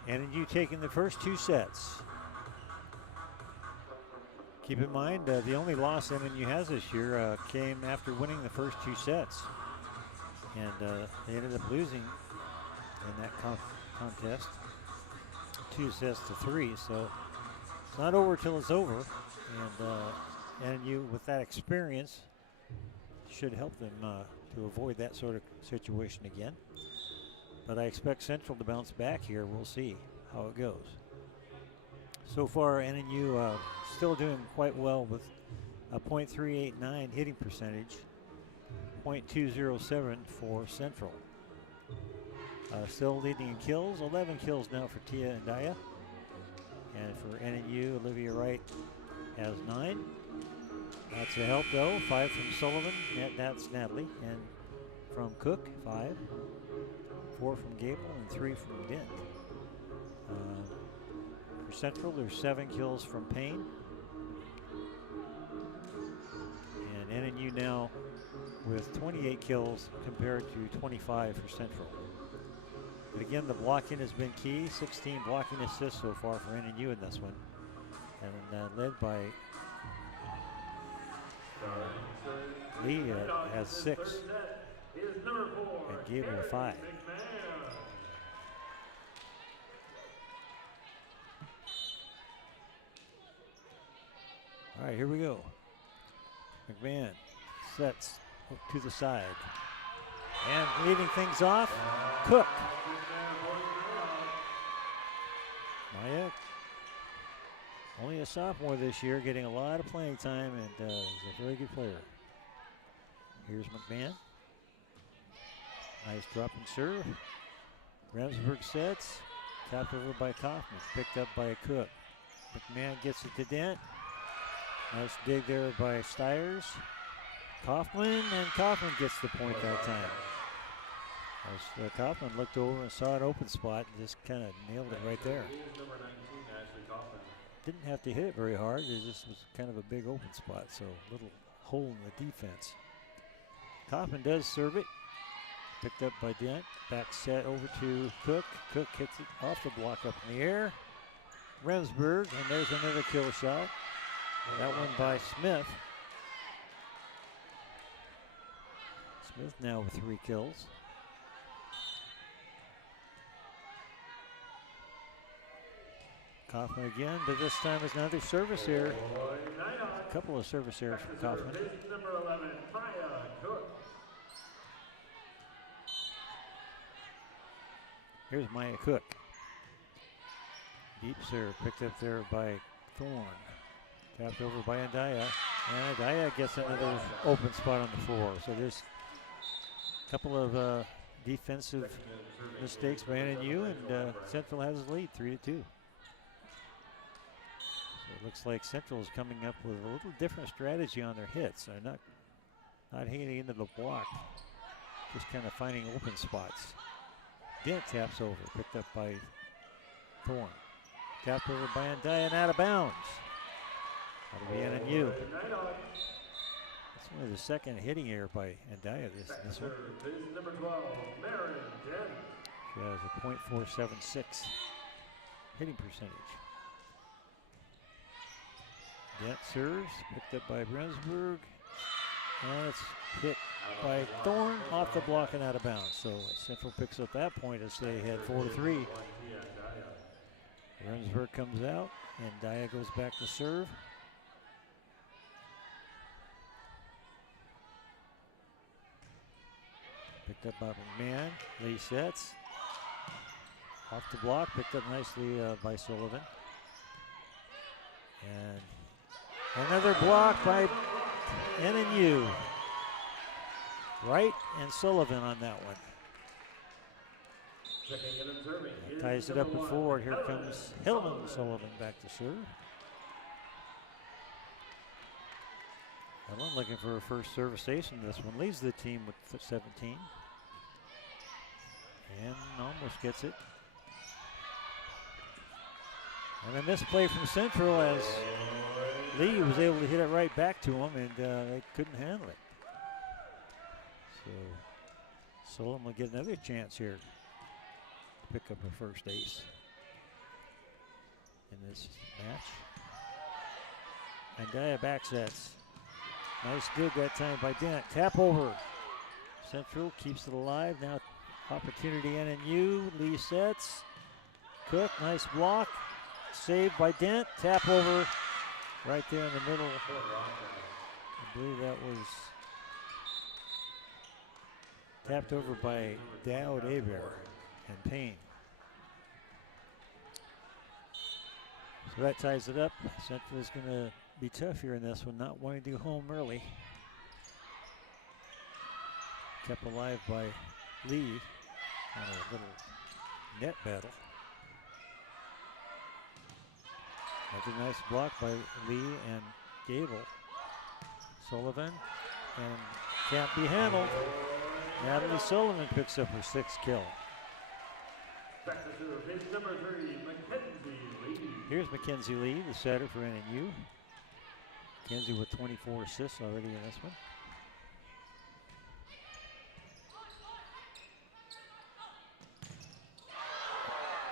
NNU taking the first two sets. Keep in mind, the only loss NNU has this year came after winning the first two sets. And they ended up losing in that contest, 2-3. So it's not over till it's over. And NNU, with that experience, should help them to avoid that sort of situation again. But I expect Central to bounce back here. We'll see how it goes. So far, NNU still doing quite well with a .389 hitting percentage, .207 for Central. Still leading in kills, 11 kills now for Tia and Daya. And for NNU, Olivia Wright has 9. That's a help though, 5 from Sullivan, that's Natalie, and from Cook, 5, 4 from Gable, and 3 from Dent. For Central, there's 7 kills from Payne. And NNU now with 28 kills compared to 25 for Central. But again, the blocking has been key, 16 blocking assists so far for NNU in this one. And led by Lee has 6 and Gable 5. All right, here we go. McMahon sets to the side. And leading things off, Cook. Maya, only a sophomore this year, getting a lot of playing time, and is a very good player. Here's McMahon. Nice drop and serve. Ramsburg sets. Tapped over by Kaufman. Picked up by Cook. McMahon gets it to Dent. Nice dig there by Stiers. Kaufman, and Kaufman gets the point that time. As Kaufman looked over and saw an open spot and just kind of nailed it right there. Didn't have to hit it very hard. It just was kind of a big open spot, so a little hole in the defense. Kaufman does serve it. Picked up by Dent. Back set over to Cook. Cook hits it off the block up in the air. Remsburg, and there's another kill shot. That one by Smith. Smith now with 3 kills. Kaufman again, but this time is another service error. A couple of service errors from Kaufman. Number 11, Maya Cook. Here's Maya Cook. Deep serve picked up there by Thorne. Tapped over by Andaya. And Andaya gets another open spot on the floor. So there's a couple of defensive mistakes by NNU, and Central has the lead 3-2. So it looks like Central is coming up with a little different strategy on their hits. They're not hitting into the block, just kind of finding open spots. Dent taps over, picked up by Thorne. Tapped over by Andaya and out of bounds. That'll be NNU. That's only the second hitting error by Andaya this one. Number 12, Marin Dent. She has a .476 hitting percentage. Dent serves, picked up by Brensburg, and it's hit by Thorne off the block and out of bounds. So Central picks up that point as they head 4-3. Brensburg comes out, and Daya goes back to serve. Picked up by McMahon. Lee sets. Off the block, picked up nicely by Sullivan. And another block by NNU. Wright and Sullivan on that one. Ties it up and forward. Here comes Hillman Sullivan back to serve. Hillman looking for her first service ace in this one. Leads the team with 17. And almost gets it. And a misplay from Central as Lee was able to hit it right back to him, and they couldn't handle it. So Sullivan will get another chance here to pick up her first ace in this match. And Daya back sets. Nice dig that time by Dent. Tap over. Central keeps it alive. Now opportunity NNU. Lee sets. Cook, nice block. Saved by Dent. Tap over right there in the middle. I believe that was tapped over by Dowd Aber and Payne. So that ties it up. Central is going to be tough here in this one, not wanting to go home early. Kept alive by Lee on a little net battle. Another nice block by Lee and Gable. Sullivan, and can't be handled. Natalie Sullivan picks up her 6th kill. Number 3, Mackenzie Lee. Here's Mackenzie Lee, the setter for NNU. Mackenzie with 24 assists already in this one.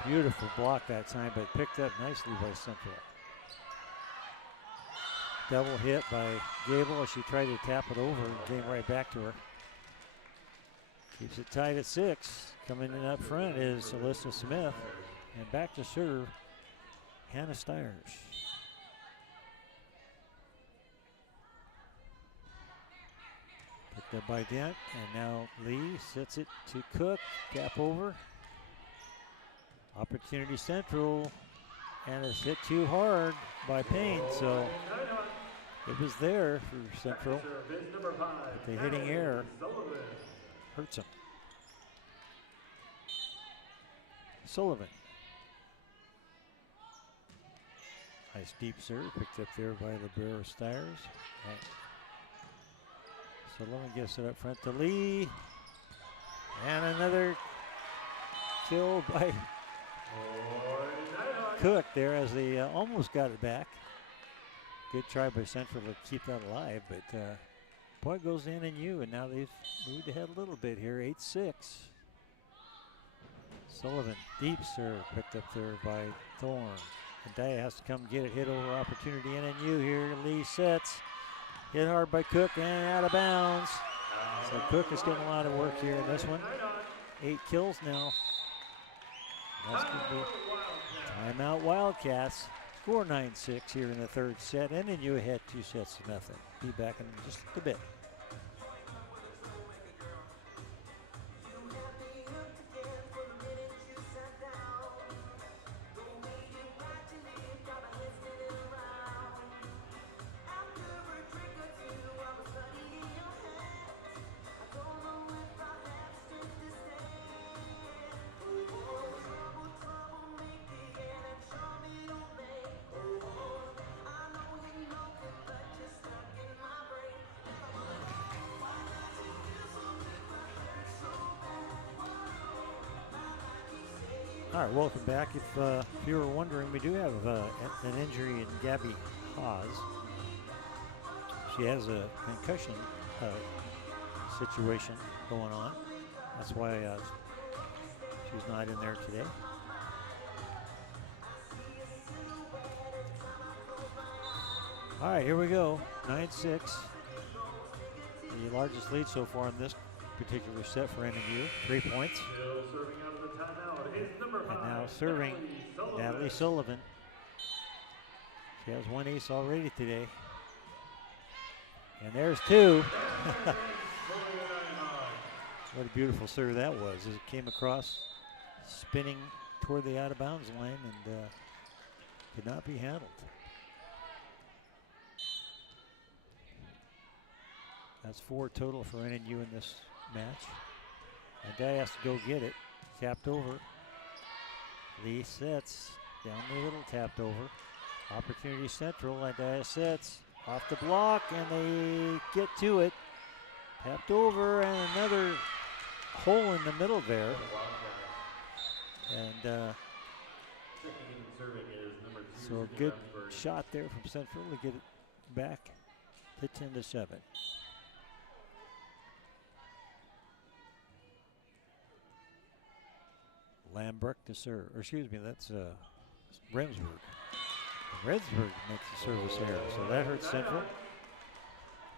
Beautiful block that time, but picked up nicely by Central. Double hit by Gable as she tried to tap it over and came right back to her. Keeps it tied at 6. Coming in up front is Alyssa Smith. And back to serve, Hannah Stiers. Picked up by Dent, and now Lee sets it to Cook. Tap over. Opportunity Central, and it's hit too hard by Payne, so it was there for Central, but the hitting error hurts him. Sullivan. Nice deep serve, picked up there by Libero Stiers. Sullivan gets it up front to Lee, and another kill by Cook there as they almost got it back. Good try by Central to keep that alive, but point goes to NNU, and now they've moved ahead a little bit here, 8-6. Sullivan, deep serve, picked up there by Thorne. And Daya has to come get it, hit over opportunity. NNU here, Lee sets. Hit hard by Cook and out of bounds. So Cook is getting a lot of work here in this one. 8 kills now. That's going to be timeout Wildcats. Score 9-6 here in the third set. NNU ahead 2-0. Be back in just a bit. All right, welcome back. If you were wondering, we do have an injury in Gabby Haas. She has a concussion situation going on. That's why she's not in there today. All right, here we go. 9-6. The largest lead so far in this particular set for NNU. 3 points. And now serving Natalie Sullivan. She has 1 ace already today. And there's 2. What a beautiful serve that was as it came across, spinning toward the out of bounds line and could not be handled. That's 4 total for NNU in this match. And Dye has to go get it. Tapped over. Lee sets. Down the middle, tapped over. Opportunity Central. Dye sets. Off the block, and they get to it. Tapped over, and another hole in the middle there. And so a good shot there from Central to get it back to 10-7. Lambrecht to serve, or excuse me, that's Remsburg. Remsburg makes the service error, so that hurts Central.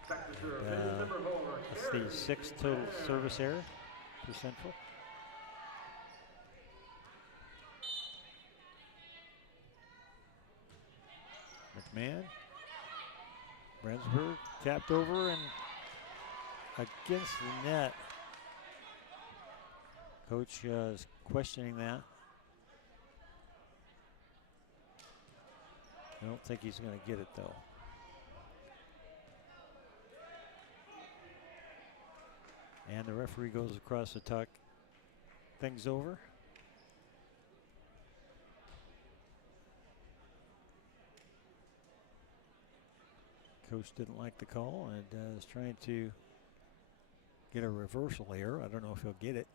That's the 6th total service error for Central. McMahon, Remsburg tapped over and against the net. Coach is questioning that. I don't think he's going to get it though. And the referee goes across to talk things over. Coach didn't like the call and is trying to get a reversal error. I don't know if he'll get it.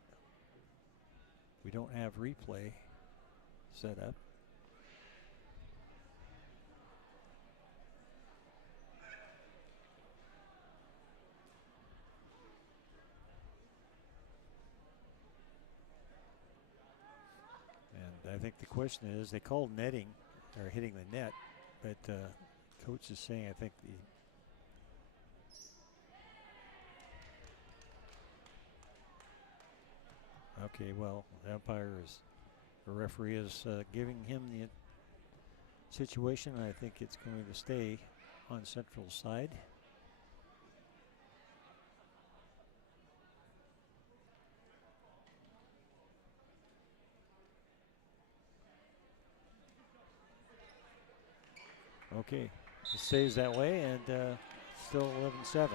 We don't have replay set up. And I think the question is, they called netting or hitting the net, but coach is saying, I think okay, well, the umpire is, the referee is giving him the situation. I think it's going to stay on Central's side. Okay, it stays that way, and still 11-7.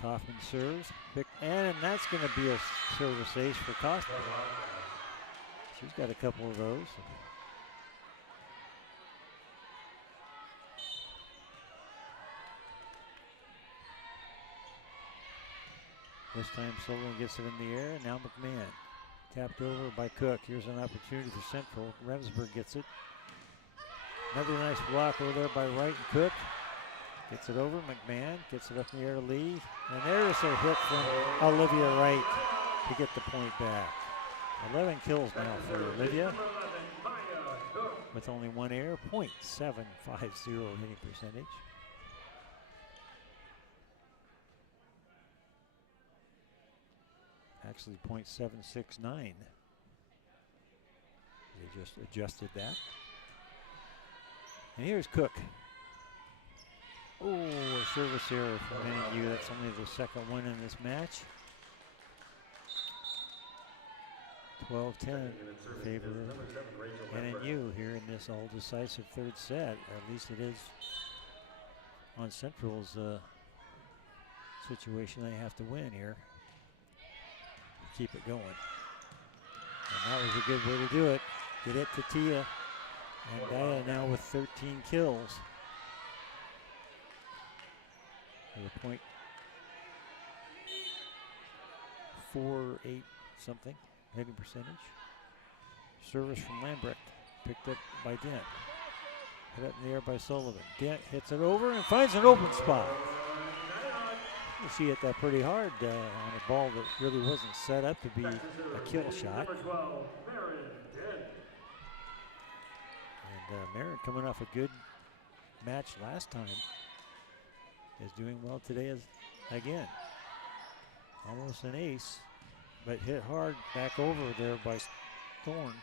Kaufman serves, and that's going to be a service ace for Kaufman. She's got a couple of those. This time Sullivan gets it in the air, and now McMahon. Tapped over by Cook. Here's an opportunity for Central. Remsburg gets it. Another nice block over there by Wright and Cook. Gets it over. McMahon gets it up in the air to Lee. And there's a hit from Olivia Wright to get the point back. 11 kills now for Olivia with only one error. .750 hitting percentage. Actually .769. They just adjusted that. And here's Cook. Oh, a service error from NNU. That's only the second one in this match. 12-10 in favor of NNU here in this all-decisive third set. At least it is on Central's situation. They have to win here. Keep it going. And that was a good way to do it. Get it to Tia. And Daya now with 13 kills. With a .48 something hitting percentage. Service from Lambrecht. Picked up by Dent. Hit up in the air by Sullivan. Dent hits it over and finds an open spot. She hit that pretty hard on a ball that really wasn't set up to be a kill shot. And Marin, coming off a good match last time, is doing well today again. Almost an ace, but hit hard back over there by Thorne.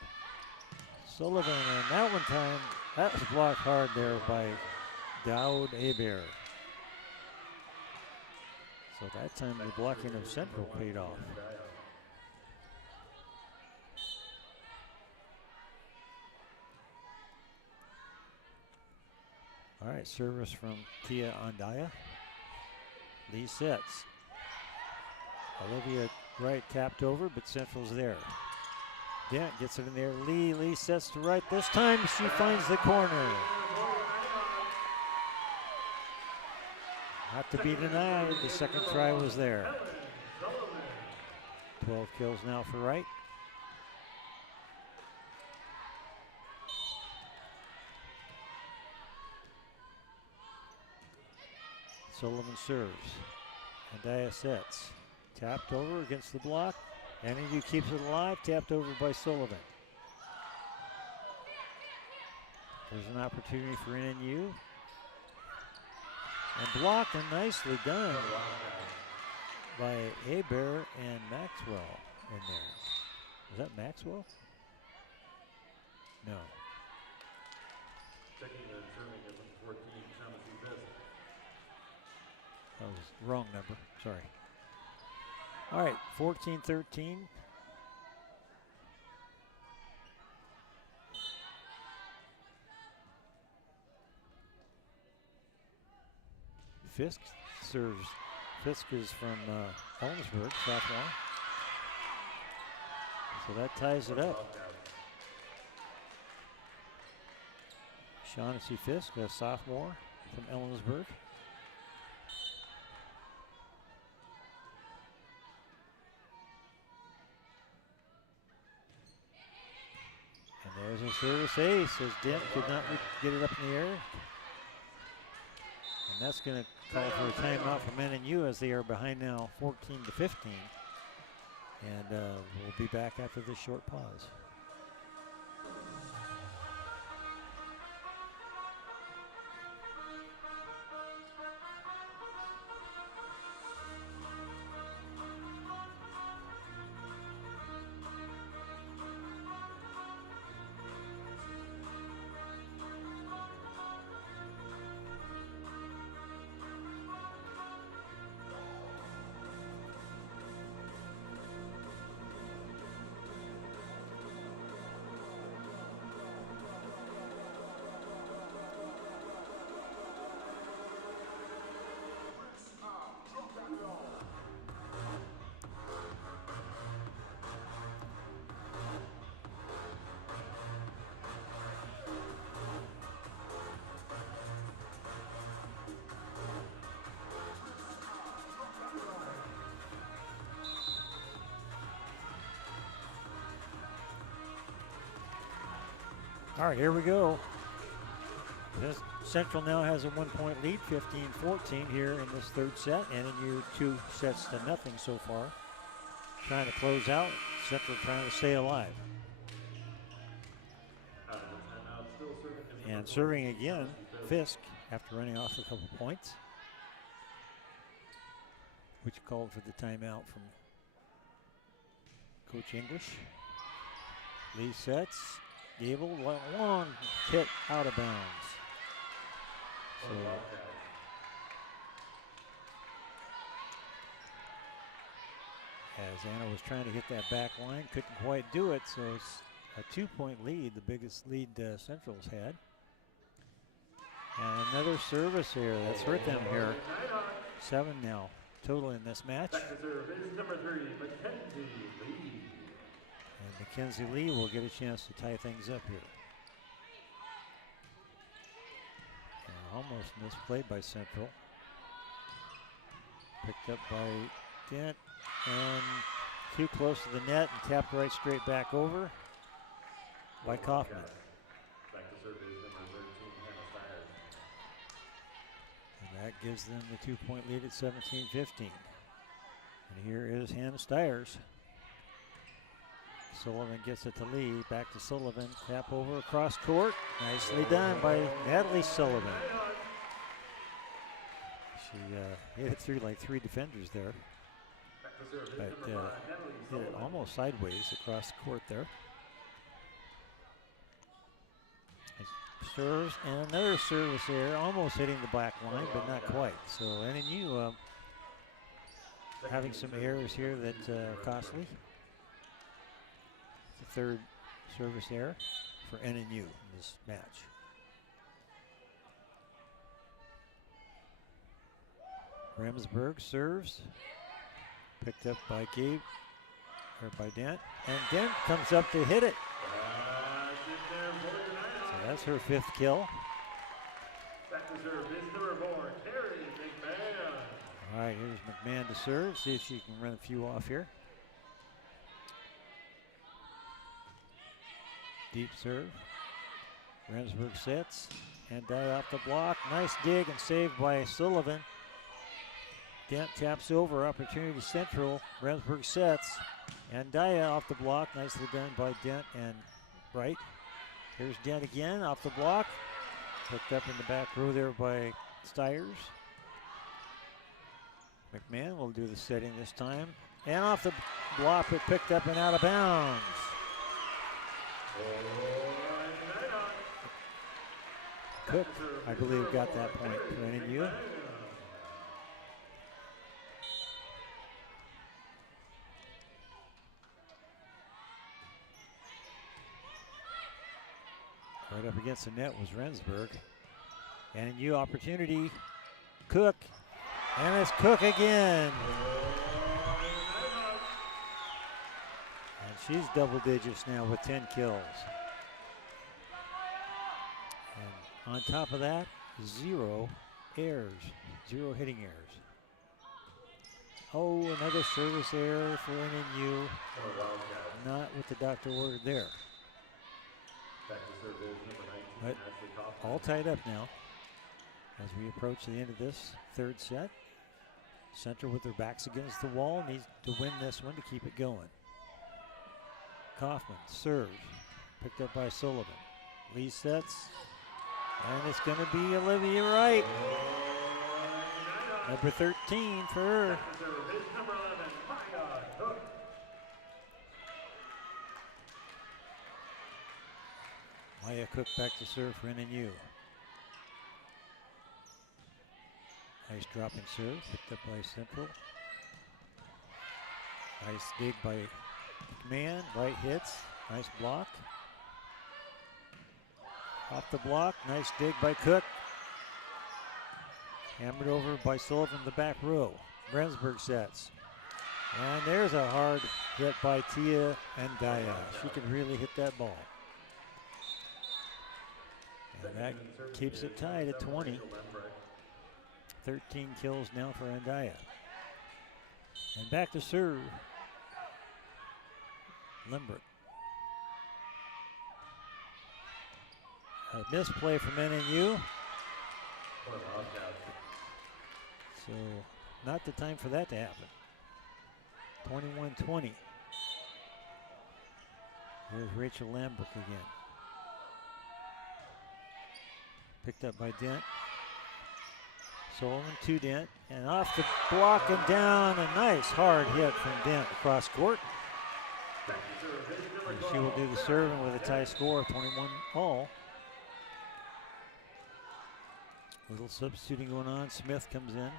Sullivan, and that one time, that was blocked hard there by Dowd Hebert. So that time the blocking of Central paid off. All right, service from Tia Andaya. Lee sets. Olivia Wright tapped over, but Central's there. Dent gets it in there. Lee sets to right. This time she finds the corner. Not to be denied, the second try was there. 12 kills now for Wright. Sullivan serves. Andaya sets. Tapped over against the block. NNU keeps it alive. Tapped over by Sullivan. There's an opportunity for NNU. And blocked and nicely done by Hebert and Maxwell in there. Was that Maxwell? No. Checking and serving at number 14, Shaughnessy Fisk. That was the wrong number, sorry. All right, 14-13. Fisk serves. Fisk is from Ellensburg, sophomore. So that ties it up. Shaughnessy Fisk, a sophomore from Ellensburg. And there's a service ace as Dent could not get it up in the air. And that's going to call for a timeout from NNU as they are behind now 14-15. And we'll be back after this short pause. All right, here we go. This Central now has a 1-point lead, 15-14 here in this third set. NNU 2 sets to nothing so far. Trying to close out. Central trying to stay alive. And serving again, Fisk, after running off a couple points, which called for the timeout from Coach English. Lee sets. Gable, long hit out of bounds. So as Anna was trying to hit that back line, couldn't quite do it, so it's a 2-point lead, the biggest lead Central's had. And another service here, that's hurt them here. 7 now total in this match. Number 3, Mackenzie Lee. And Mackenzie Lee will get a chance to tie things up here. And almost misplayed by Central. Picked up by Dent and too close to the net and tapped right straight back over by Kaufman. Back to service number 13, Hannah Stiers. And that gives them the 2-point lead at 17-15. And here is Hannah Stiers. Sullivan gets it to Lee. Back to Sullivan. Tap over across court. Nicely done by Natalie Sullivan. She hit it through like 3 defenders there. But hit it almost sideways across the court there. Serves and another service there, almost hitting the black line, but not quite. So NNU having some errors here that are costly. The third service error for NNU in this match. Remsburg serves, picked up by Gabe, or by Dent, and Dent comes up to hit it. So that's her 5th kill. Back to serve is number 4, Carrie McMahon. All right, here's McMahon to serve, see if she can run a few off here. Deep serve. Remsburg sets, and die off the block. Nice dig and saved by Sullivan. Dent taps over, opportunity Central. Remsburg sets, and Daya off the block. Nicely done by Dent and Bright. Here's Dent again off the block. Picked up in the back row there by Stiers. McMahon will do the setting this time. And off the block, but picked up and out of bounds. Cook, I believe, got that point for NNU. Right up against the net was Remsburg. NNU opportunity. Cook. And it's Cook again. And she's double digits now with 10 kills. And on top of that, 0 errors. 0 hitting errors. Oh, another service error for NNU. Not what the doctor ordered there. But all tied up now as we approach the end of this third set. Central with their backs against the wall needs to win this one to keep it going. Kaufman serves, picked up by Sullivan. Lee sets, and it's going to be Olivia Wright. Number 13 for her. Maya Cook back to serve for NNU. Nice dropping serve, picked up by Central. Nice dig by McMahon, right hits, nice block. Off the block, nice dig by Cook. Hammered over by Sullivan in the back row. Remsburg sets. And there's a hard hit by Tia and Daya. She can really hit that ball. And that keeps it tied at 20. 13 kills now for Andaya. And back to serve. Limbrick. a misplay from NNU. So not the time for that to happen. 21-20. Here's Rachel Lambert again. Picked up by Dent. Sullivan to Dent, and off the block and down. A nice hard hit from Dent across court. And she will do the serving with a tie score of 21 all. Little substituting going on. Smith comes in.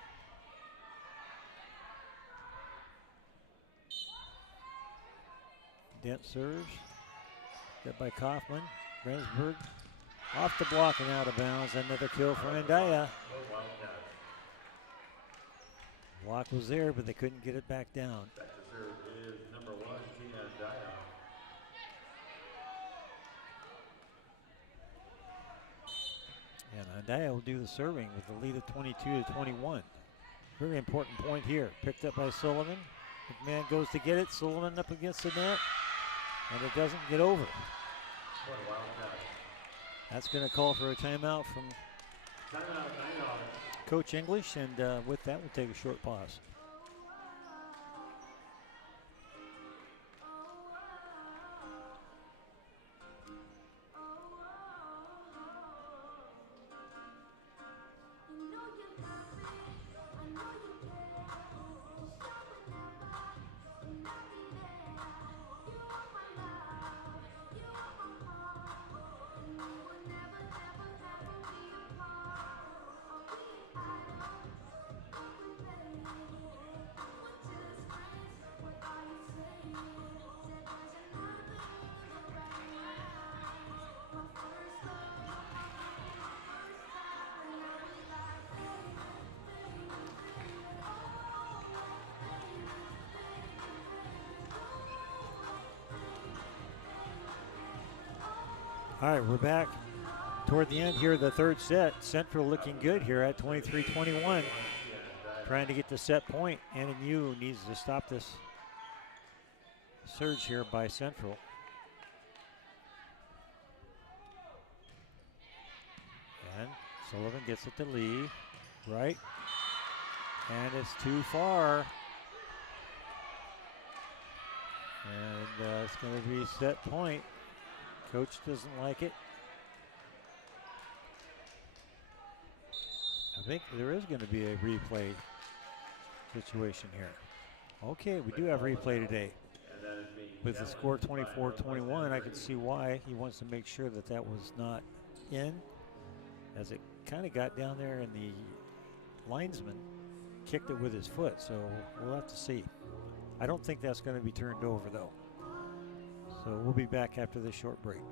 Dent serves. Got by Kaufman. Rendsburg off the block and out of bounds. Another kill for Andaya. Block was there, but they couldn't get it back down. Back to serve is number 1, Tina Andaya. And Andaya will do the serving with the lead of 22-21. Very important point here. Picked up by Sullivan. McMahon goes to get it. Sullivan up against the net, and it doesn't get over. That's going to call for a timeout from Coach English, and with that, we'll take a short pause. All right, we're back toward the end here of the third set. Central looking good here at 23-21. Trying to get the set point. NNU needs to stop this surge here by Central. And Sullivan gets it to Lee. Right. And it's too far. And it's going to be set point. Coach doesn't like it. I think there is going to be a replay situation here. Okay, we do have replay today. With the score 24-21, I can see why he wants to make sure that that was not in, as it kind of got down there and the linesman kicked it with his foot, so we'll have to see. I don't think that's going to be turned over, though. So we'll be back after this short break.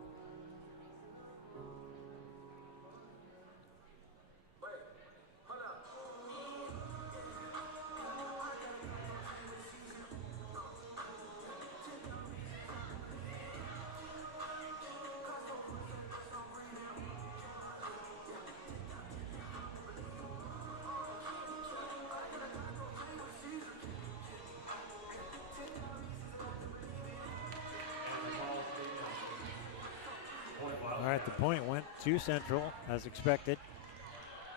All right, the point went to Central as expected.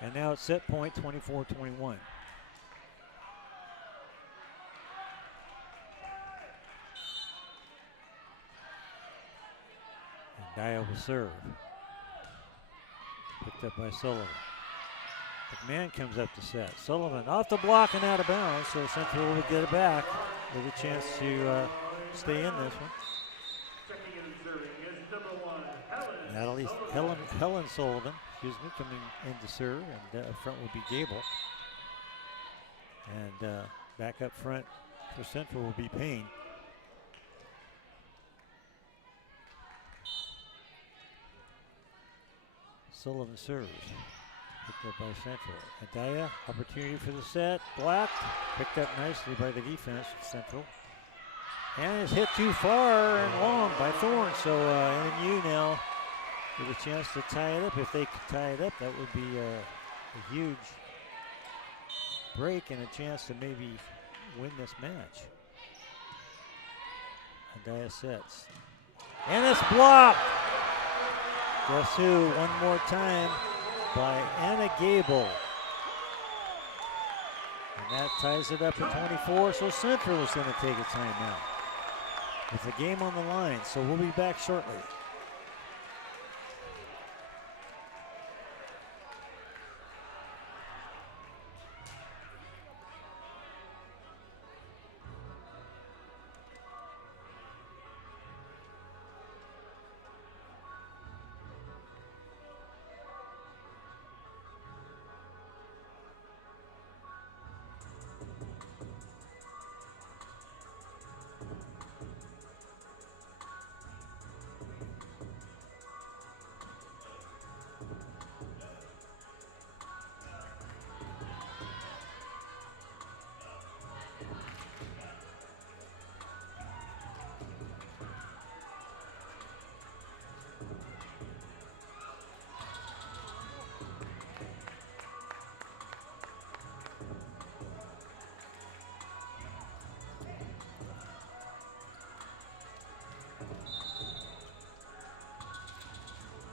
And now it's set point 24-21. And Dyer will serve. Picked up by Sullivan. McMahon comes up to set. Sullivan off the block and out of bounds, so Central will get it back with a chance to stay in this one. Helen Sullivan, coming in to serve, and up front will be Gable. And back up front for Central will be Payne. Sullivan serves. Picked up by Central. Andaya, opportunity for the set. Blocked. Picked up nicely by the defense of Central. And it's hit too far and long by Thorne. So NNU now with a chance to tie it up. If they could tie it up, that would be a huge break and a chance to maybe win this match. Andaya sets. And it's blocked. Guess who? One more time by Anna Gable. And that ties it up at 24, so Central is going to take a timeout with the game on the line. So we'll be back shortly.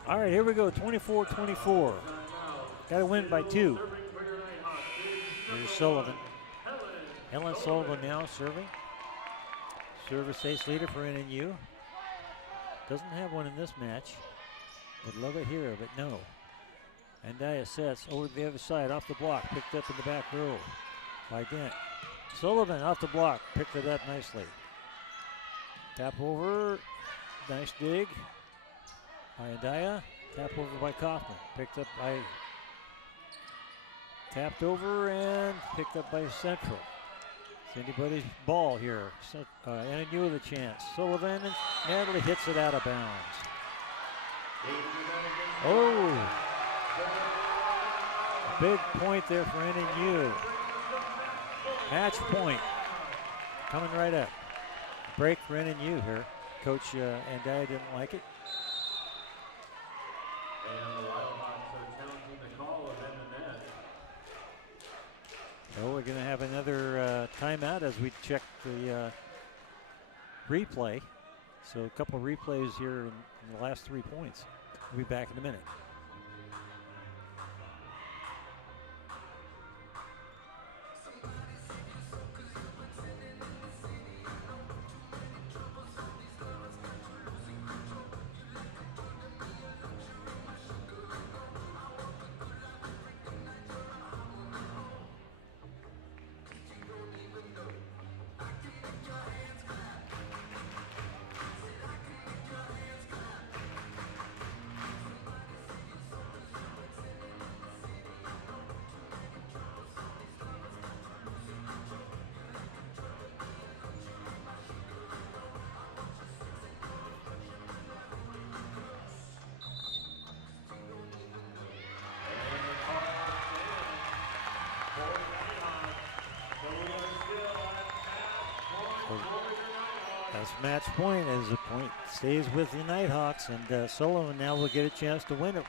All right, here we go, 24-24. Got to win by 2. There's Sullivan. Helen Sullivan now serving. Service ace leader for NNU. Doesn't have one in this match. Would love it here, but no. And Dia sets over to the other side, off the block, picked up in the back row by Dent. Sullivan off the block, picked it up nicely. Tap over, nice dig by Dia. Tap over by Kaufman, picked up by, tapped over and picked up by Central. It's anybody's ball here. NNU with a chance. Sullivan and Natalie hits it out of bounds. Oh, a big point there for NNU. Match point coming right up. Break for NNU here. Coach Andia didn't like it. And the Wildhawks are challenging the call of NNU. So we're going to have another timeout as we check the replay. So a couple of replays here in the last 3 points. We'll be back in a minute. That's match point as the point stays with the Nighthawks, and Sullivan now will get a chance to win it.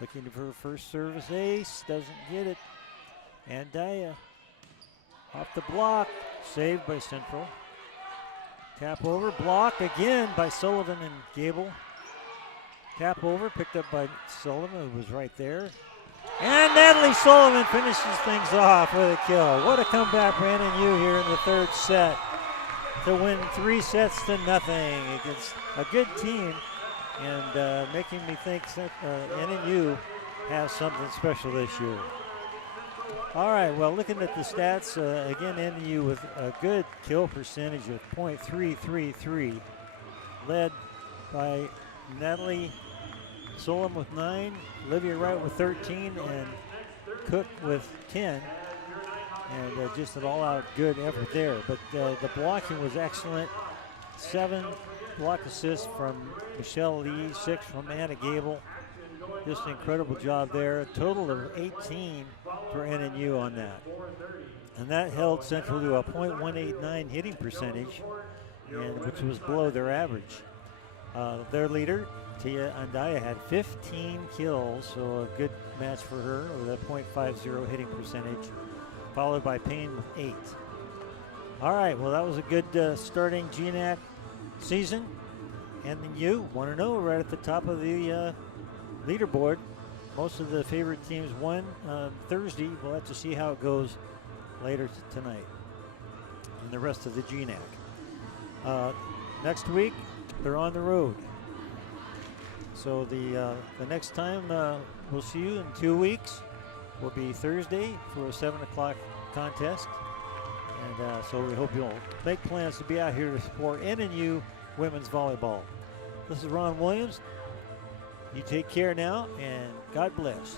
Looking for her first service ace, doesn't get it. And Dia off the block, saved by Central. Tap over, block again by Sullivan and Gable. Tap over, picked up by Sullivan, who was right there. And Natalie Sullivan finishes things off with a kill. What a comeback for NNU here in the third set to win 3 sets to nothing against a good team, and making me think that NNU has something special this year. All right, well, looking at the stats, again, NNU with a good kill percentage of .333, led by Natalie Sullivan with 9, Olivia Wright with 13, and Cook with 10. And just an all-out good effort there. But the blocking was excellent. 7 block assists from Michelle Lee, 6 from Anna Gable. Just an incredible job there. A total of 18 for NNU on that. And that held Central to a .189 hitting percentage, which was below their average. Their leader, Tia Andia, had 15 kills, so a good match for her with a .50 hitting percentage, followed by Payne with 8. All right, well, that was a good starting GNAC season. NNU 1-0 right at the top of the leaderboard. Most of the favorite teams won Thursday. We'll have to see how it goes later tonight and the rest of the GNAC. Next week, they're on the road. So the next time we'll see you in 2 weeks will be Thursday for a 7 o'clock contest. And so we hope you'll make plans to be out here to support NNU women's volleyball. This is Ron Williams. You take care now, and God bless.